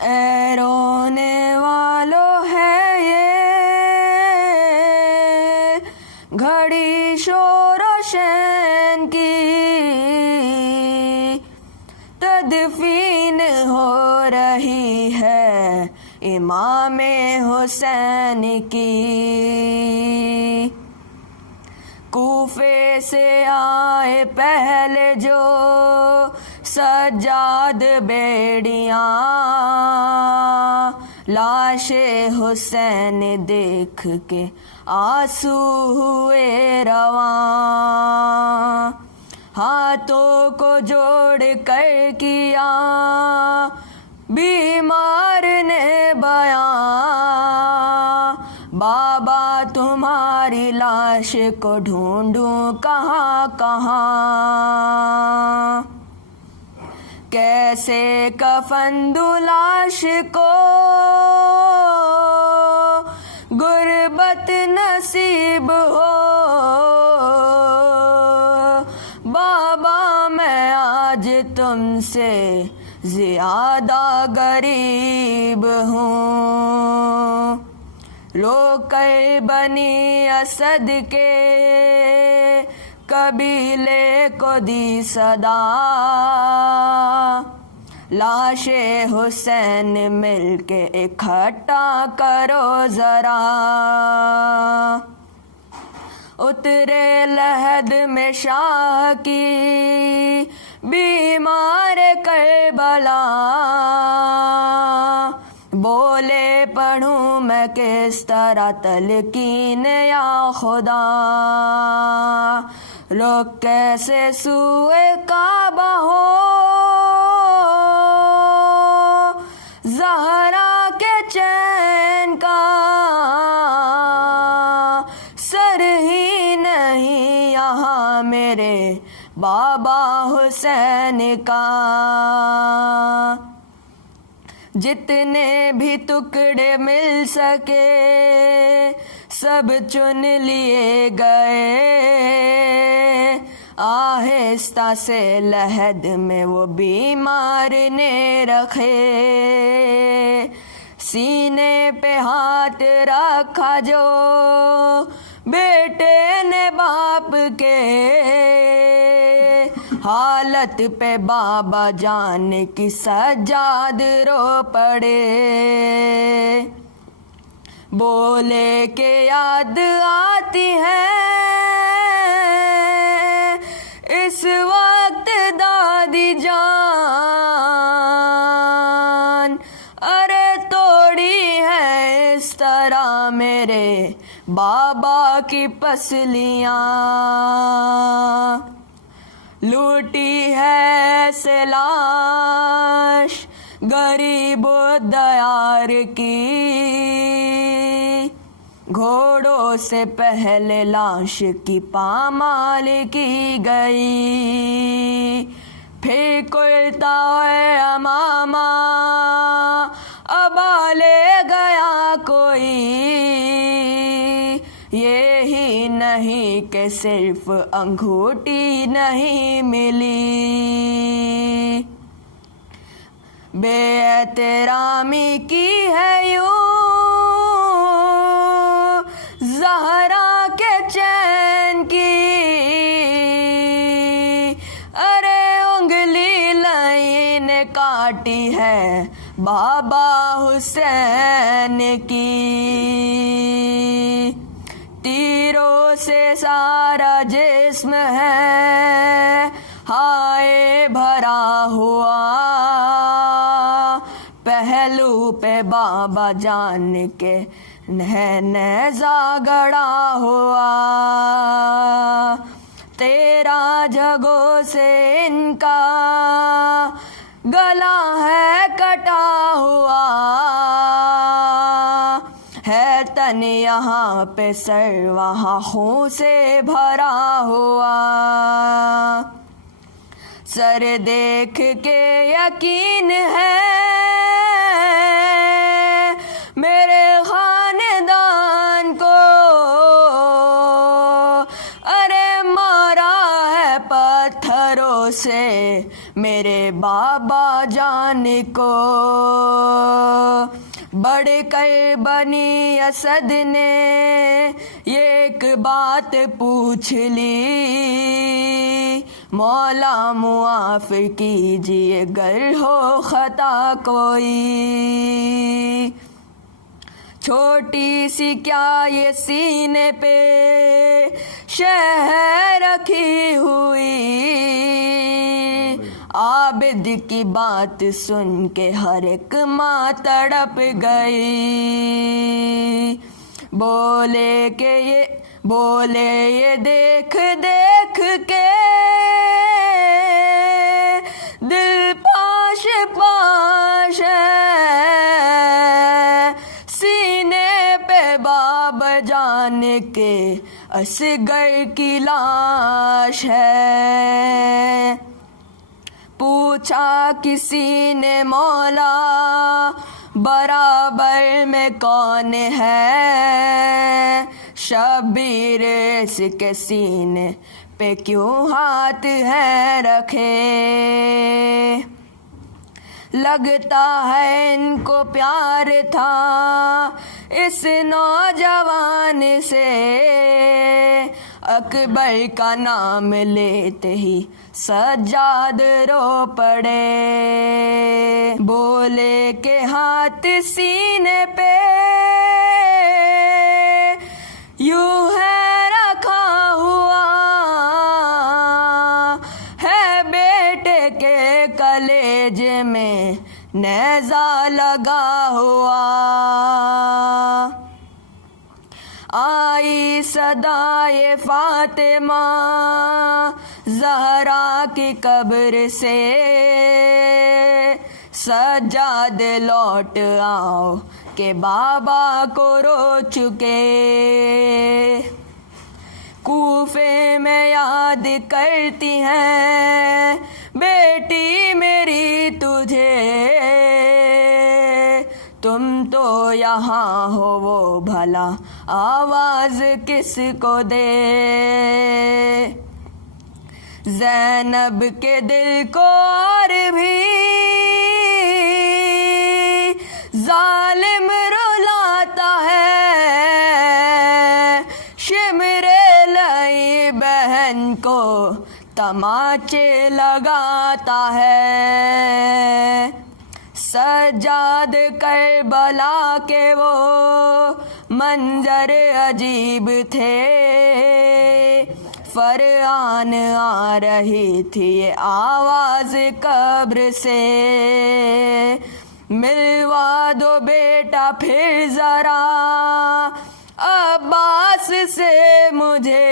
اے رونے والوں ہے یہ گھڑی شور و شین کی، تدفین ہو رہی ہے امام حسین کی۔ کوفے سے آئے پہلے جو سجاد بیڑیاں، لاش حسین دیکھ کے آنسو ہوئے رواں، ہاتھوں کو جوڑ کر کیا بیمار نے بیان، بابا تمہاری لاش کو ڈھونڈوں کہاں کہاں، کیسے کفن دوں لاش کو غربت نصیب ہو، بابا میں آج تم سے زیادہ غریب ہوں، رو کر بنی اسد کے قبیلے کو دی صدا، لاش حسین مل کے اکٹھا کرو ذرا، اترے لحد میں شاہ کی بیمار کربلا، بولے پڑھوں میں کس طرح تلقین یا خدا، لوگ کیسے سوئے کعبہ ہو زہرا کے چین کا، سر ہی نہیں یہاں میرے بابا حسین کا، جتنے بھی ٹکڑے مل سکے سب چن لیے گئے، آہستہ سے لحد میں وہ بیمار نے رکھے، سینے پہ ہاتھ رکھا جو بیٹے نے باپ کے، حالت پہ بابا جان کی سجاد رو پڑے، بولے کہ یاد آتی ہے اس وقت دادی جان، ارے توڑی ہے اس طرح میرے بابا کی پسلیاں، لوٹی ہے سے لاش غریب و دیار کی، گھوڑوں سے پہلے لاش کی پامال کی گئی، پھر کرتا امامہ ابا لے گیا کوئی، یہی نہیں کہ صرف انگوٹھی نہیں ملی، بے احترامی کی ہے یوں زہرا کے چین کی، ارے انگلی لئی نے کاٹی ہے بابا حسین کی، تیروں سے سارا جسم ہے ہائے بھرا ہوا، پہلو پہ بابا جان کے نیزہ گڑا ہوا، تیرا جگہوں سے ان کا گلا ہے کٹا ہوا، ہے تن یہاں پہ سر وہاں خون سے بھرا ہوا، سر دیکھ کے یقین ہے میرے خاندان کو، ارے مارا ہے پتھروں سے میرے میرے بابا جان کو بڑھ کر بنی اسد نے یہ ایک بات پوچھ لی، مولا معاف کیجیے گر ہو خطا کوئی، چھوٹی سی کیا یہ سینے پہ شہ رکھی ہوئی، عابد کی بات سن کے ہر ایک ماں تڑپ گئی، بولے یہ دیکھ دیکھ کے دل پاش پاش ہے، سینے پہ بابا جان کے اصغر کی لاش ہے، پوچھا کسی نے مولا برابر میں کون ہے، شبیر اس کے سینے پہ کیوں ہاتھ ہے رکھے، لگتا ہے ان کو پیار تھا اس نوجوان سے، اکبر کا نام لیتے ہی سجاد رو پڑے، بولے کہ ہاتھ سینے پہ یوں ہے رکھا ہوا ہے، بیٹے کے کلیجے میں نیزہ لگا ہوا، آئی صدائے فاطمہ زہرا کی قبر سے، سجاد لوٹ آؤ کہ بابا کو رو چکے، کوفے میں یاد کرتی ہیں بیٹی میری تجھے، تم تو یہاں ہو وہ بھلا آواز کس کو دے، زینب کے دل کو اور بھی ظالم رلاتا ہے، شمر لئی بہن کو تماچے لگاتا ہے، سجاد کربلا کے وہ منظر عجیب تھے، فرعون آ رہی تھی یہ آواز قبر سے، ملوا دو بیٹا پھر ذرا عباس سے مجھے،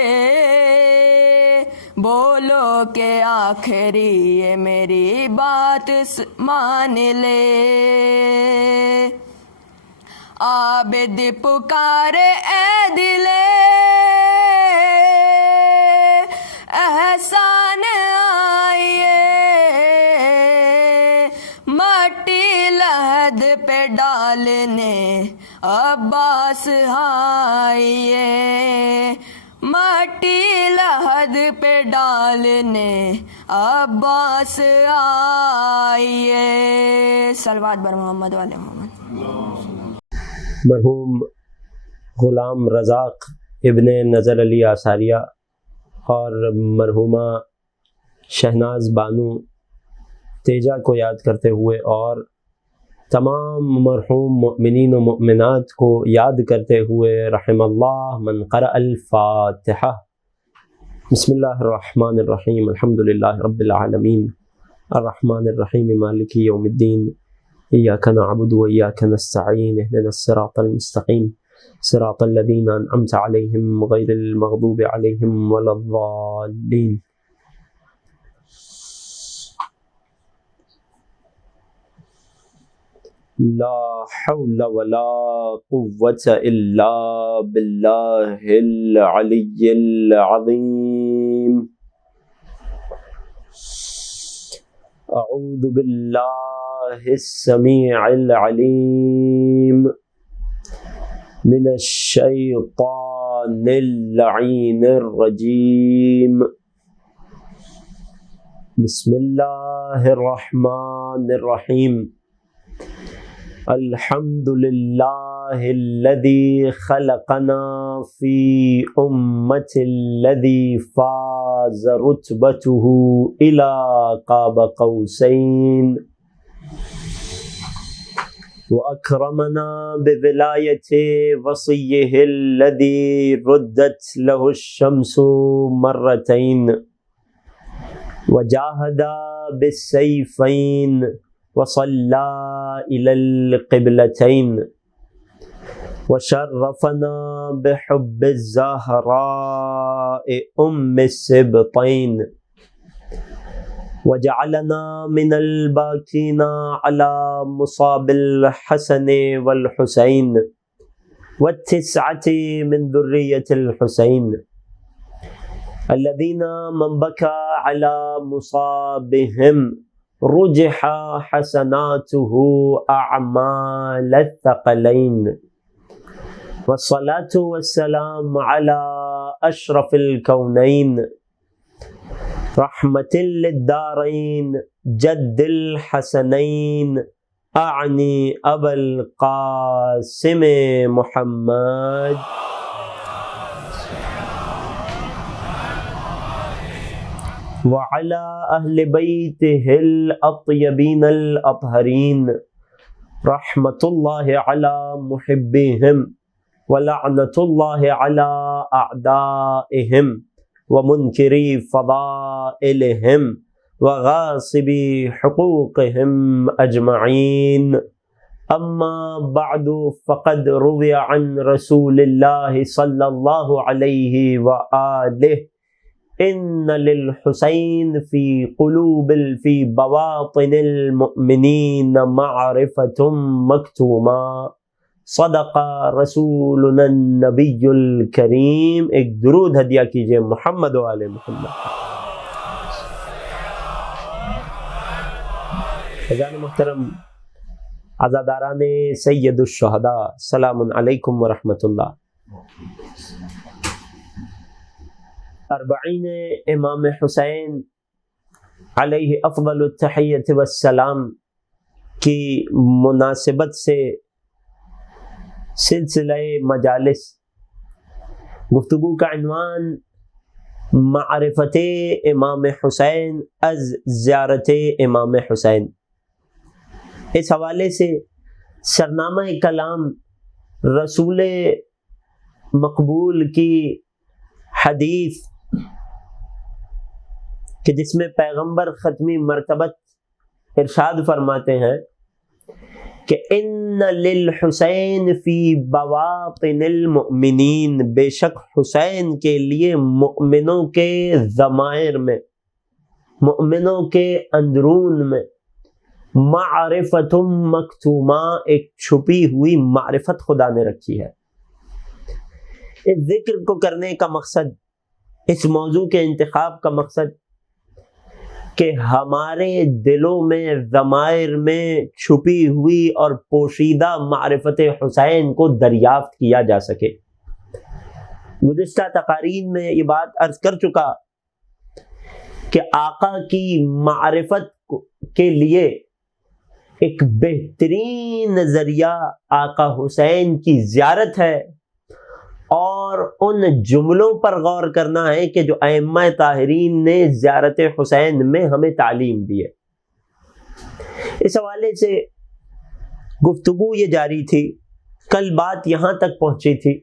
بولو کہ آخری یہ میری بات مان لے، عابد پکارے اے دلے احسان آئیے، مٹی لحد پہ ڈالنے عباس آئیے، مٹی لحد پہ ڈالنے عباس آئیے، صلوات بر محمد والے محمد۔ مرحوم غلام رزاق ابن نظر علی آثاریہ اور مرحومہ شہناز بانو تیجا کو یاد کرتے ہوئے اور تمام مرحوم مؤمنین و مؤمنات کو یاد کرتے ہوئے رحم اللہ من قرأ الفاتحہ۔ بسم اللہ الرحمن الرحیم، الحمد للہ رب العالمین، الرحمن الرحیم مالک یوم الدین، ایاک نعبد و ایاک نستعین، اہدنا الصراط المستقیم، صراط الذین انعمت علیہم غیر المغضوب علیہم ولا الضالین۔ لا حول ولا قوة الا باللہ العلی العظیم۔ اعوذ باللہ السمیع العلیم من الشیطان اللعین الرجیم، بسم اللہ الرحمن الرحیم الحمد للہ الذی خلقنا فی امت الذی فاز رتبته الی قاب قوسین وأكرمنا بولاية وصيه الذي ردت له الشمس مرتين وجاهد بالسيفين وصلى إلى القبلتين وشرفنا بحب الزهراء أم السبطين وجعلنا من الباكين على مصاب الحسن والحسين والتسعة من ذرية الحسين الذين من بكى على مصابهم رجح حسناته أعمال الثقلين والصلاة والسلام على أشرف الكونين رحمة للدارين جد الحسنين أعني أبا القاسم محمد وعلى أهل بيته الأطيبين الأطهرين رحمة الله على محبيهم ولعنة الله على أعدائهم ومنكري فضائلهم وغاصبي حقوقهم أجمعين أما بعد فقد روي عن رسول الله صلى الله عليه وآله إن للحسين في بواطن المؤمنين معرفة مكتومة صدق رسولنا النبی الکریم. ایک درود ہدیہ کیجئے محمد و آل محمد. حضرات محترم عزاداران سید الشہداء، سلام علیکم ورحمۃ اللہ. اربعین امام حسین علیہ افضل التحیۃ والسلام کی مناسبت سے سلسلہ مجالس گفتگو کا عنوان معرفت امام حسین از زیارت امام حسین. اس حوالے سے سرنامہ کلام رسول مقبول کی حدیث کہ جس میں پیغمبر ختمی مرتبت ارشاد فرماتے ہیں کہ ان للحسین فی بواطن المؤمنین، بے شک حسین کے لیے مؤمنوں کے ضمائر میں، مؤمنوں کے اندرون میں معرفت مکتومہ، ایک چھپی ہوئی معرفت خدا نے رکھی ہے. اس ذکر کو کرنے کا مقصد، اس موضوع کے انتخاب کا مقصد کہ ہمارے دلوں میں، ضمائر میں چھپی ہوئی اور پوشیدہ معرفت حسین کو دریافت کیا جا سکے. گزشتہ تقاریر میں یہ بات عرض کر چکا کہ آقا کی معرفت کے لیے ایک بہترین ذریعہ آقا حسین کی زیارت ہے، اور ان جملوں پر غور کرنا ہے کہ جو ائمہ طاہرین نے زیارت حسین میں ہمیں تعلیم دی ہے. اس حوالے سے گفتگو یہ جاری تھی. کل بات یہاں تک پہنچی تھی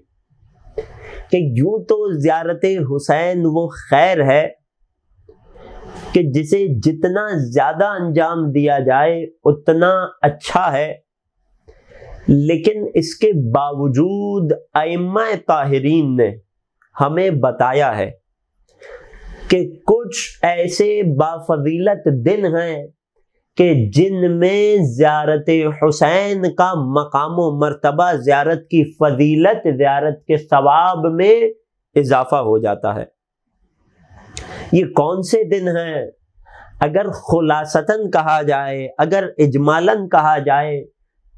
کہ یوں تو زیارت حسین وہ خیر ہے کہ جسے جتنا زیادہ انجام دیا جائے اتنا اچھا ہے، لیکن اس کے باوجود ائمہ طاہرین نے ہمیں بتایا ہے کہ کچھ ایسے بافضیلت دن ہیں کہ جن میں زیارت حسین کا مقام و مرتبہ، زیارت کی فضیلت، زیارت کے ثواب میں اضافہ ہو جاتا ہے. یہ کون سے دن ہیں؟ اگر خلاصتاً کہا جائے، اگر اجمالاً کہا جائے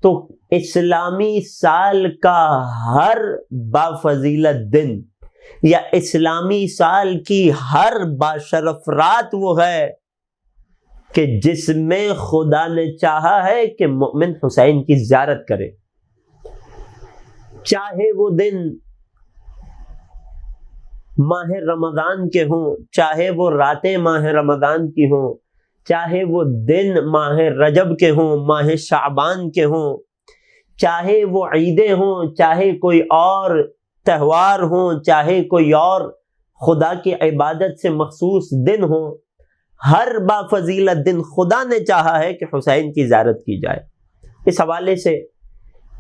تو اسلامی سال کا ہر بافضیلت دن یا اسلامی سال کی ہر باشرف رات وہ ہے کہ جس میں خدا نے چاہا ہے کہ مومن حسین کی زیارت کرے، چاہے وہ دن ماہ رمضان کے ہوں، چاہے وہ راتیں ماہ رمضان کی ہوں، چاہے وہ دن ماہ رجب کے ہوں، ماہ شعبان کے ہوں، چاہے وہ عیدیں ہوں، چاہے کوئی اور تہوار ہوں، چاہے کوئی اور خدا کی عبادت سے مخصوص دن ہوں، ہر بافضیلت دن خدا نے چاہا ہے کہ حسین کی زیارت کی جائے۔ اس حوالے سے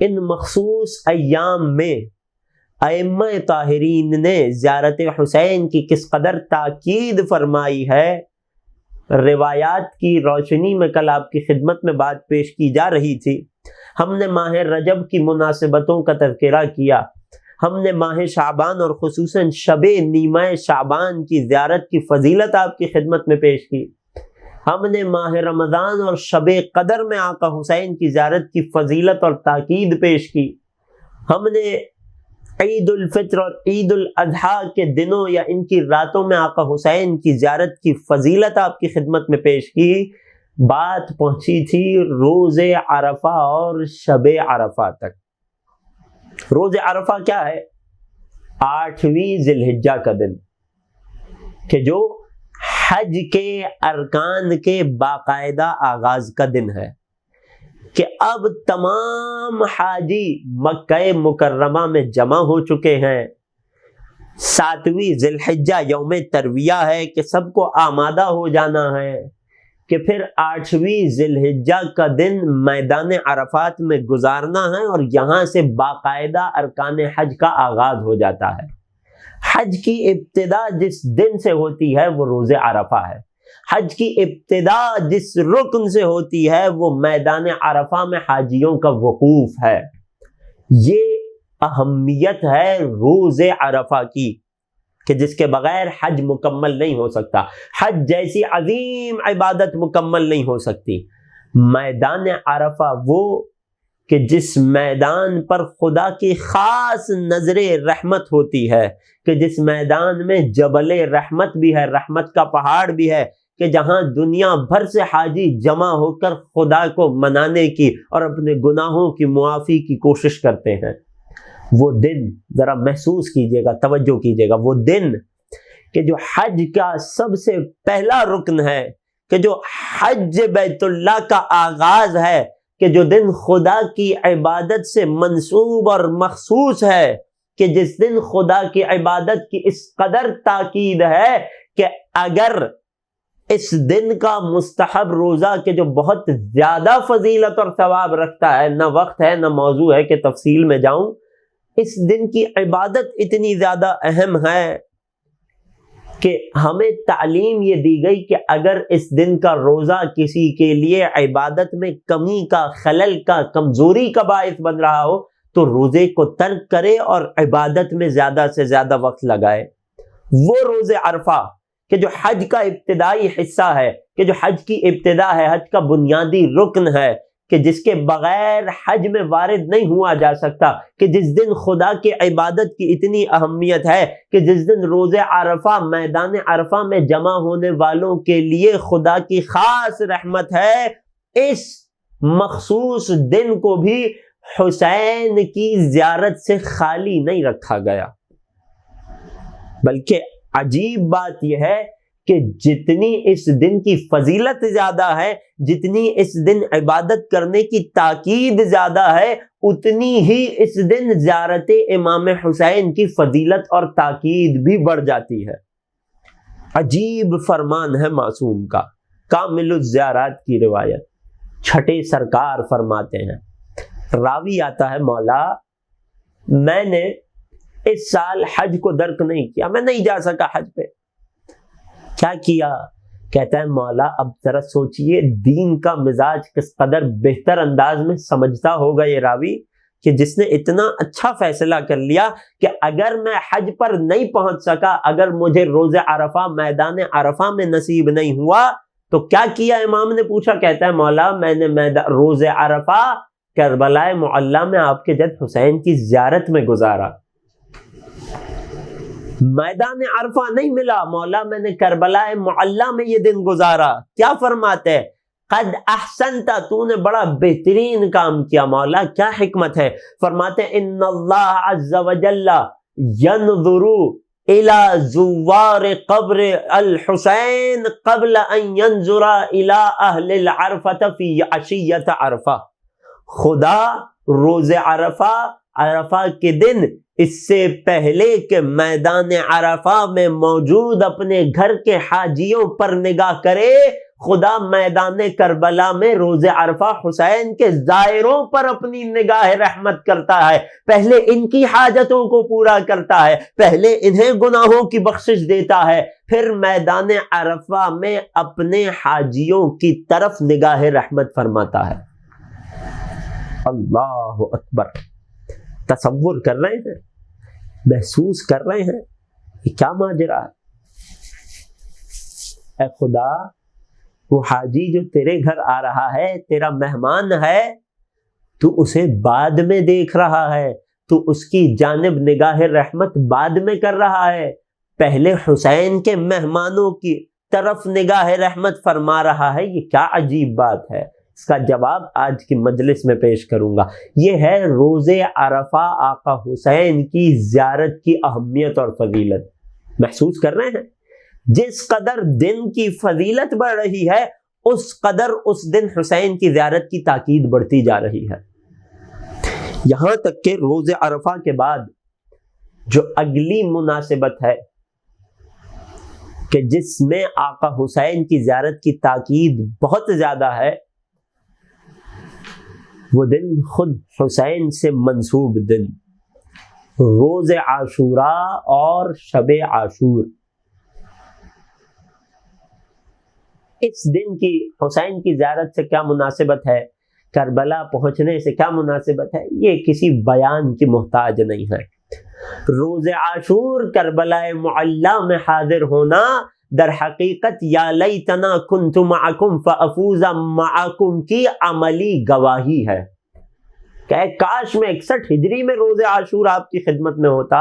ان مخصوص ایام میں ائمہ طاہرین نے زیارت حسین کی کس قدر تاکید فرمائی ہے، روایات کی روشنی میں کل آپ کی خدمت میں بات پیش کی جا رہی تھی۔ ہم نے ماہ رجب کی مناسبتوں کا تذکرہ کیا، ہم نے ماہ شعبان اور خصوصاً شب نیمہ شعبان کی زیارت کی فضیلت آپ کی خدمت میں پیش کی، ہم نے ماہ رمضان اور شب قدر میں آقا حسین کی زیارت کی فضیلت اور تاکید پیش کی، ہم نے عید الفطر اور عید الاضحیٰ کے دنوں یا ان کی راتوں میں آقا حسین کی زیارت کی فضیلت آپ کی خدمت میں پیش کی۔ بات پہنچی تھی روز عرفہ اور شب عرفہ تک۔ روز عرفہ کیا ہے؟ 8ویں ذی الحجہ کا دن، کہ جو حج کے ارکان کے باقاعدہ آغاز کا دن ہے، کہ اب تمام حاجی مکہ مکرمہ میں جمع ہو چکے ہیں، 7ویں ذی الحجہ یوم ترویہ ہے کہ سب کو آمادہ ہو جانا ہے، کہ پھر 8ویں ذی الحجہ کا دن میدان عرفات میں گزارنا ہے اور یہاں سے باقاعدہ ارکان حج کا آغاز ہو جاتا ہے۔ حج کی ابتدا جس دن سے ہوتی ہے وہ روز عرفہ ہے، حج کی ابتدا جس رکن سے ہوتی ہے وہ میدان عرفہ میں حاجیوں کا وقوف ہے۔ یہ اہمیت ہے روز عرفہ کی، کہ جس کے بغیر حج مکمل نہیں ہو سکتا، حج جیسی عظیم عبادت مکمل نہیں ہو سکتی۔ میدان عرفہ وہ کہ جس میدان پر خدا کی خاص نظر رحمت ہوتی ہے، کہ جس میدان میں جبل رحمت بھی ہے، رحمت کا پہاڑ بھی ہے، کہ جہاں دنیا بھر سے حاجی جمع ہو کر خدا کو منانے کی اور اپنے گناہوں کی معافی کی کوشش کرتے ہیں۔ وہ دن ذرا محسوس کیجئے گا، توجہ کیجئے گا، وہ دن کہ جو حج کا سب سے پہلا رکن ہے، کہ جو حج بیت اللہ کا آغاز ہے، کہ جو دن خدا کی عبادت سے منسوب اور مخصوص ہے، کہ جس دن خدا کی عبادت کی اس قدر تاکید ہے کہ اگر اس دن کا مستحب روزہ کہ جو بہت زیادہ فضیلت اور ثواب رکھتا ہے، نہ وقت ہے نہ موضوع ہے کہ تفصیل میں جاؤں، اس دن کی عبادت اتنی زیادہ اہم ہے کہ ہمیں تعلیم یہ دی گئی کہ اگر اس دن کا روزہ کسی کے لیے عبادت میں کمی کا، خلل کا، کمزوری کا باعث بن رہا ہو تو روزے کو ترک کرے اور عبادت میں زیادہ سے زیادہ وقت لگائے۔ وہ روز عرفہ کہ جو حج کا ابتدائی حصہ ہے، کہ جو حج کی ابتدا ہے، حج کا بنیادی رکن ہے، کہ جس کے بغیر حج میں وارد نہیں ہوا جا سکتا، کہ جس دن خدا کی عبادت کی اتنی اہمیت ہے، کہ جس دن روز عرفہ میدان عرفہ میں جمع ہونے والوں کے لیے خدا کی خاص رحمت ہے، اس مخصوص دن کو بھی حسین کی زیارت سے خالی نہیں رکھا گیا۔ بلکہ عجیب بات یہ ہے کہ جتنی اس دن کی فضیلت زیادہ ہے، جتنی اس دن عبادت کرنے کی تاکید زیادہ ہے، اتنی ہی اس دن زیارت امام حسین کی فضیلت اور تاکید بھی بڑھ جاتی ہے۔ عجیب فرمان ہے معصوم کا۔ کامل الزیارات کی روایت، چھٹے سرکار فرماتے ہیں، راوی آتا ہے، مولا میں نے اس سال حج کو درک نہیں کیا، میں نہیں جا سکا حج پہ۔ کیا کیا؟ کہتا ہے مولا اب ذرا سوچئے دین کا مزاج کس قدر بہتر انداز میں سمجھتا ہوگا یہ راوی، کہ جس نے اتنا اچھا فیصلہ کر لیا کہ اگر میں حج پر نہیں پہنچ سکا، اگر مجھے روز عرفہ میدان عرفہ میں نصیب نہیں ہوا تو کیا کیا؟ امام نے پوچھا، کہتا ہے مولا میں نے روز عرفہ کربلا معلی میں آپ کے جد حسین کی زیارت میں گزارا۔ میدان عرفہ نہیں ملا، مولا میں نے کربلا معلی میں یہ دن گزارا. کیا فرماتے ہیں؟ قد احسنت، تو نے بڑا بہترین کام کیا. مولا کیا حکمت ہے؟ فرماتے ہیں ان اللہ عز وجل ينظر الى زوار قبر الحسین قبل ان ينظر الى اہل العرفہ فی عشیۃ عرفہ. خدا روز عرفہ، عرفہ کے دن، اس سے پہلے کہ میدان عرفہ میں موجود اپنے گھر کے حاجیوں پر نگاہ کرے، خدا میدان کربلا میں روز عرفہ حسین کے زائروں پر اپنی نگاہ رحمت کرتا ہے. پہلے ان کی حاجتوں کو پورا کرتا ہے، پہلے انہیں گناہوں کی بخشش دیتا ہے، پھر میدان عرفہ میں اپنے حاجیوں کی طرف نگاہ رحمت فرماتا ہے. اللہ اکبر. تصور کر رہے ہیں، محسوس کر رہے ہیں یہ کیا ماجرا ہے؟ اے خدا، وہ حاجی جو تیرے گھر آ رہا ہے، تیرا مہمان ہے، تو اسے بعد میں دیکھ رہا ہے، تو اس کی جانب نگاہ رحمت بعد میں کر رہا ہے، پہلے حسین کے مہمانوں کی طرف نگاہ رحمت فرما رہا ہے. یہ کیا عجیب بات ہے؟ اس کا جواب آج کی مجلس میں پیش کروں گا. یہ ہے روز عرفہ آقا حسین کی زیارت کی اہمیت اور فضیلت. محسوس کر رہے ہیں؟ جس قدر دن کی فضیلت بڑھ رہی ہے، اس قدر اس دن حسین کی زیارت کی تاکید بڑھتی جا رہی ہے. یہاں تک کہ روز عرفہ کے بعد جو اگلی مناسبت ہے کہ جس میں آقا حسین کی زیارت کی تاکید بہت زیادہ ہے، وہ دن خود حسین سے منسوب دن، روز عاشوراء اور شب عاشور. اس دن کی حسین کی زیارت سے کیا مناسبت ہے، کربلا پہنچنے سے کیا مناسبت ہے، یہ کسی بیان کی محتاج نہیں ہے. روز عاشور کربلا معلی میں حاضر ہونا در حقیقت یا لیتنا کنت معکم فافوز معکم کی عملی گواہی ہے کہ کاش میں 61 ہجری میں روز عاشور آپ کی خدمت میں ہوتا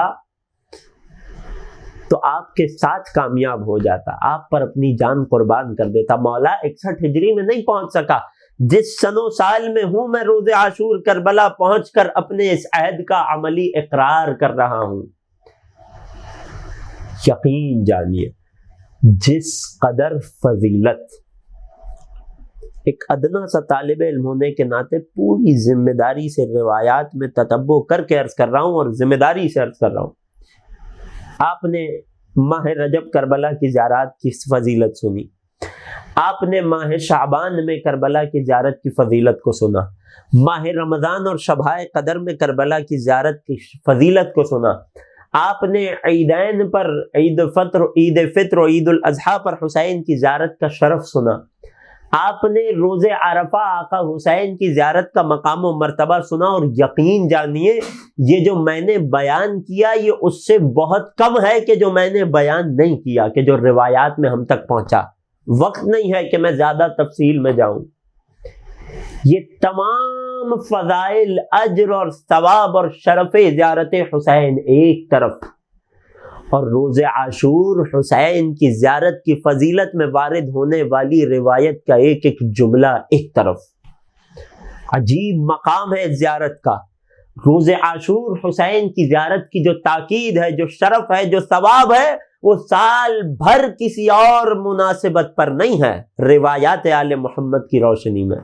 تو آپ کے ساتھ کامیاب ہو جاتا، آپ پر اپنی جان قربان کر دیتا. مولا 61 ہجری میں نہیں پہنچ سکا، جس سن و سال میں ہوں میں روز عاشور کربلا پہنچ کر اپنے اس عہد کا عملی اقرار کر رہا ہوں. یقین جانیے جس قدر فضیلت، ایک ادنا سا طالب علم ہونے کے ناطے پوری ذمہ داری سے روایات میں تتبع کر کے عرض کر رہا ہوں اور ذمہ داری سے عرض کر رہا ہوں. آپ نے ماہ رجب کربلا کی زیارت کی فضیلت سنی، آپ نے ماہ شعبان میں کربلا کی زیارت کی فضیلت کو سنا، ماہ رمضان اور شبائے قدر میں کربلا کی زیارت کی فضیلت کو سنا، آپ نے عیدین پر عید فطر و عید الاضحیٰ پر حسین کی زیارت کا شرف سنا، آپ نے روز عرفہ آقا حسین کی زیارت کا مقام و مرتبہ سنا. اور یقین جانیے یہ جو میں نے بیان کیا یہ اس سے بہت کم ہے کہ جو میں نے بیان نہیں کیا، کہ جو روایات میں ہم تک پہنچا. وقت نہیں ہے کہ میں زیادہ تفصیل میں جاؤں. یہ تمام فضائل، اجر اور ثواب اور شرف زیارت حسین ایک طرف، اور روز عاشور حسین کی زیارت کی فضیلت میں وارد ہونے والی روایت کا ایک ایک جملہ ایک طرف. عجیب مقام ہے زیارت کا. روز عاشور حسین کی زیارت کی جو تاکید ہے، جو شرف ہے، جو ثواب ہے، وہ سال بھر کسی اور مناسبت پر نہیں ہے، روایات آل محمد کی روشنی میں.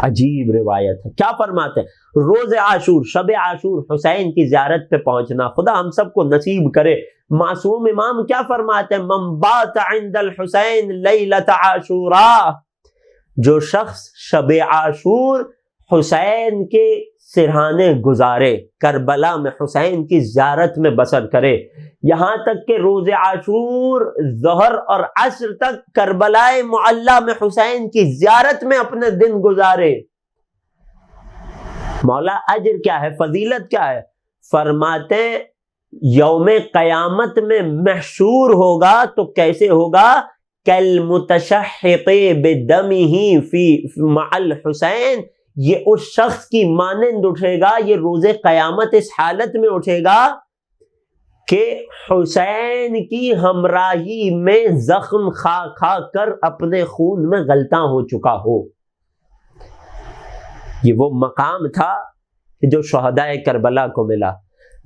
عجیب روایت ہے. کیا فرماتے ہیں؟ روز عاشور، شب عاشور حسین کی زیارت پہ پہنچنا خدا ہم سب کو نصیب کرے. معصوم امام کیا فرماتے ہیں؟ من بات عند الحسین لیلۃ عاشوراء، جو شخص شب عاشور حسین کے سرہانے گزارے، کربلا میں حسین کی زیارت میں بسر کرے، یہاں تک کہ روز عاشور ظہر اور عصر تک کربلا معلی میں حسین کی زیارت میں اپنے دن گزارے. مولا اجر کیا ہے، فضیلت کیا ہے؟ فرماتے یوم قیامت میں محشور ہوگا تو کیسے ہوگا؟ کالمتشحق بدمہ فی مع الحسین، یہ اس شخص کی مانند اٹھے گا، یہ روز قیامت اس حالت میں اٹھے گا کہ حسین کی ہمراہی میں زخم کھا کھا کر اپنے خون میں غلطاں ہو چکا ہو۔ یہ وہ مقام تھا جو شہدائے کربلا کو ملا۔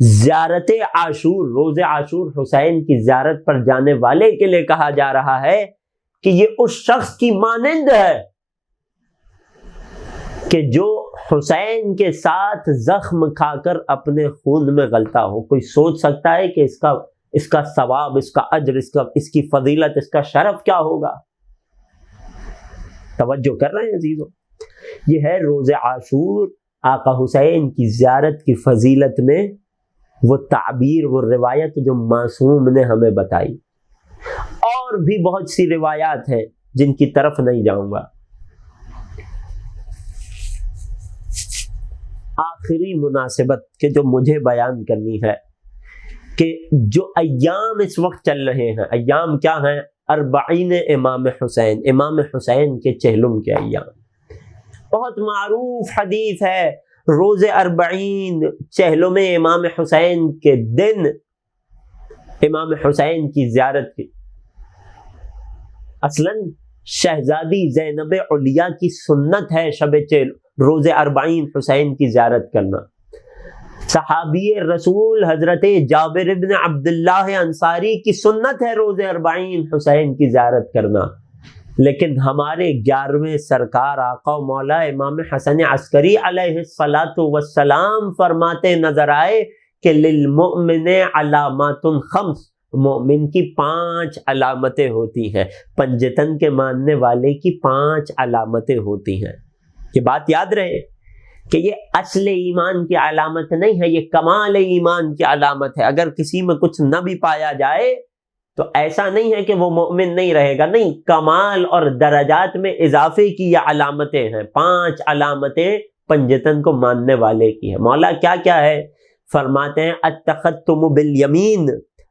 زیارت عاشور، روز عاشور حسین کی زیارت پر جانے والے کے لیے کہا جا رہا ہے کہ یہ اس شخص کی مانند ہے کہ جو حسین کے ساتھ زخم کھا کر اپنے خون میں غلطا ہو۔ کوئی سوچ سکتا ہے کہ اس کا ثواب، اس کا اجر، اس کی فضیلت، اس کا شرف کیا ہوگا؟ توجہ کر رہے ہیں عزیزوں؟ یہ ہے روز عاشور، آقا حسین کی زیارت کی فضیلت میں وہ تعبیر، وہ روایت جو معصوم نے ہمیں بتائی۔ اور بھی بہت سی روایات ہیں جن کی طرف نہیں جاؤں گا۔ آخری مناسبت کہ جو مجھے بیان کرنی ہے کہ جو ایام اس وقت چل رہے ہیں، ایام کیا ہیں؟ 40 امام حسین، امام حسین کے چہلم کے ایام۔ بہت معروف حدیث ہے، روز 40 چہلم امام حسین کے دن امام حسین کی زیارت کی۔ اصلاً شہزادی زینب علیہ کی سنت ہے روز 40 حسین کی زیارت کرنا۔ صحابی رسول حضرت جابر بن عبداللہ انصاری کی سنت ہے روز 40 حسین کی زیارت کرنا، لیکن ہمارے 11ویں سرکار آقا و مولا امام حسن عسکری علیہ الصلاۃ والسلام فرماتے نظر آئے کہ للمؤمن علامات 5، مومن کی 5 علامتیں ہوتی ہیں، پنجتن کے ماننے والے کی 5 علامتیں ہوتی ہیں۔ یہ بات یاد رہے کہ یہ اصل ایمان کی علامت نہیں ہے، یہ کمال ایمان کی علامت ہے۔ اگر کسی میں کچھ نہ بھی پایا جائے تو ایسا نہیں ہے کہ وہ مومن نہیں رہے گا، نہیں، کمال اور درجات میں اضافے کی یہ علامتیں ہیں۔ 5 علامتیں پنجتن کو ماننے والے کی ہیں۔ مولا کیا کیا ہے؟ فرماتے ہیں التختم بالیمین،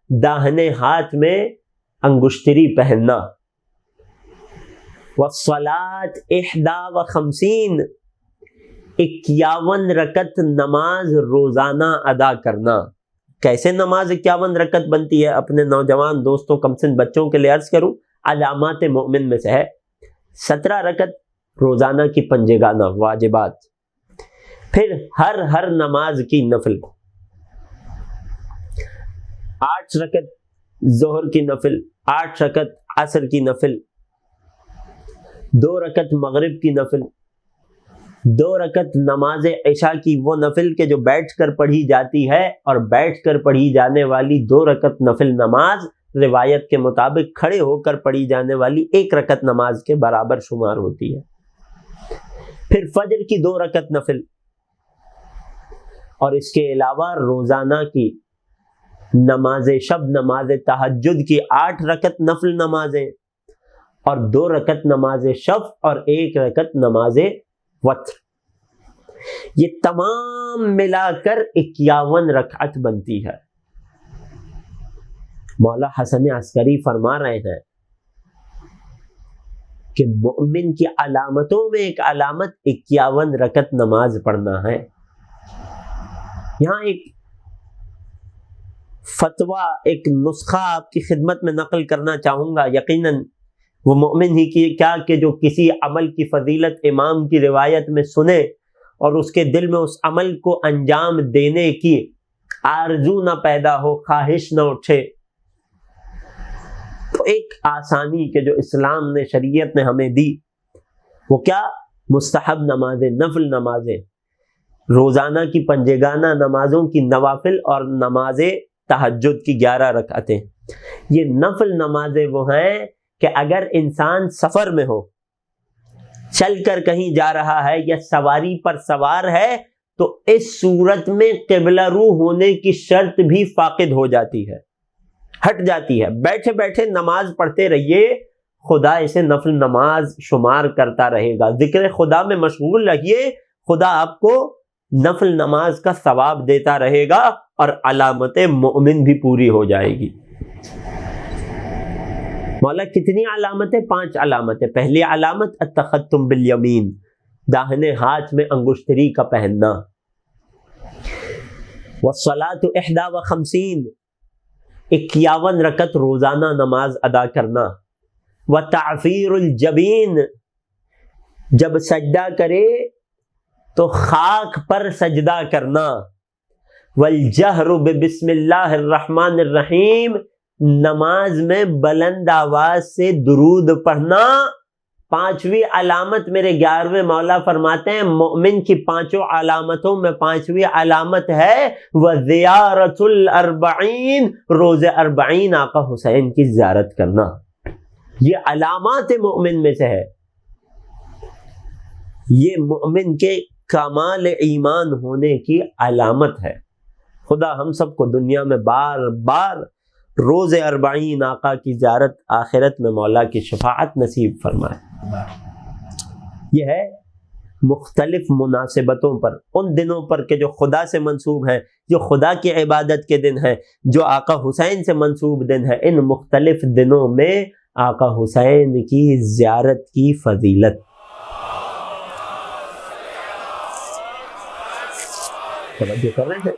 داہنے ہاتھ میں انگشتری پہننا، والصلاۃ 51، 51 رکعت نماز روزانہ ادا کرنا۔ کیسے نماز 51 رکعت بنتی ہے؟ اپنے نوجوان دوستوں، کم سن بچوں کے لیے عرض کروں، علامات مومن میں سے ہے 17 رکعت روزانہ کی پنجگانہ واجبات، پھر ہر نماز کی نفل، 8 رکعت ظہر کی نفل، 8 رکعت عصر کی نفل، 2 رکعت مغرب کی نفل، 2 رکعت نماز عشاء کی وہ نفل کہ جو بیٹھ کر پڑھی جاتی ہے، اور بیٹھ کر پڑھی جانے والی 2 رکعت نفل نماز روایت کے مطابق کھڑے ہو کر پڑھی جانے والی 1 رکعت نماز کے برابر شمار ہوتی ہے۔ پھر فجر کی 2 رکعت نفل، اور اس کے علاوہ روزانہ کی نماز شب، نماز تہجد کی 8 رکعت نفل نمازیں، اور 2 رکعت نماز شب اور 1 رکعت نماز وتر، یہ تمام ملا کر 51 رکعت بنتی ہے۔ مولا حسن عسکری فرما رہے ہیں کہ مومن کی علامتوں میں ایک علامت 51 رکعت نماز پڑھنا ہے۔ یہاں ایک فتویٰ، ایک نسخہ آپ کی خدمت میں نقل کرنا چاہوں گا۔ یقیناً وہ مومن ہی کی کیا کہ جو کسی عمل کی فضیلت امام کی روایت میں سنے اور اس کے دل میں اس عمل کو انجام دینے کی آرزو نہ پیدا ہو، خواہش نہ اٹھے، تو ایک آسانی کہ جو اسلام نے، شریعت نے ہمیں دی، وہ کیا؟ مستحب نمازیں، نفل نمازیں، روزانہ کی پنجگانہ نمازوں کی نوافل اور نماز تہجد کی 11 رکعتیں۔ یہ نفل نمازیں وہ ہیں کہ اگر انسان سفر میں ہو، چل کر کہیں جا رہا ہے یا سواری پر سوار ہے، تو اس صورت میں قبلہ رو ہونے کی شرط بھی فاقد ہو جاتی ہے، ہٹ جاتی ہے۔ بیٹھے بیٹھے نماز پڑھتے رہیے، خدا اسے نفل نماز شمار کرتا رہے گا۔ ذکر خدا میں مشغول رہیے، خدا آپ کو نفل نماز کا ثواب دیتا رہے گا، اور علامت مومن بھی پوری ہو جائے گی۔ مولا کتنی علامتیں؟ 5 علامتیں۔ پہلی علامت التختم بالیمین، داہنے ہاتھ میں انگشتری کا پہننا، والصلاۃ 51، 51 رکعت روزانہ نماز ادا کرنا، وتعفیر الجبین، جب سجدہ کرے تو خاک پر سجدہ کرنا، والجہر بسم اللہ الرحمن الرحیم، نماز میں بلند آواز سے درود پڑھنا۔ پانچویں علامت میرے 11ویں مولا فرماتے ہیں مومن کی پانچوں علامتوں میں پانچویں علامت ہے وزیارت الاربعین، روز 40 آقا حسین کی زیارت کرنا۔ یہ علامات مومن میں سے ہے، یہ مومن کے کمال ایمان ہونے کی علامت ہے۔ خدا ہم سب کو دنیا میں بار بار روز 40 آقا کی زیارت، آخرت میں مولا کی شفاعت نصیب فرمائے۔ یہ ہے مختلف مناسبتوں پر، ان دنوں پر کہ جو خدا سے منسوب ہیں، جو خدا کی عبادت کے دن ہیں، جو آقا حسین سے منسوب دن ہے، ان مختلف دنوں میں آقا حسین کی زیارت کی فضیلت۔ توجہ کر رہے ہیں؟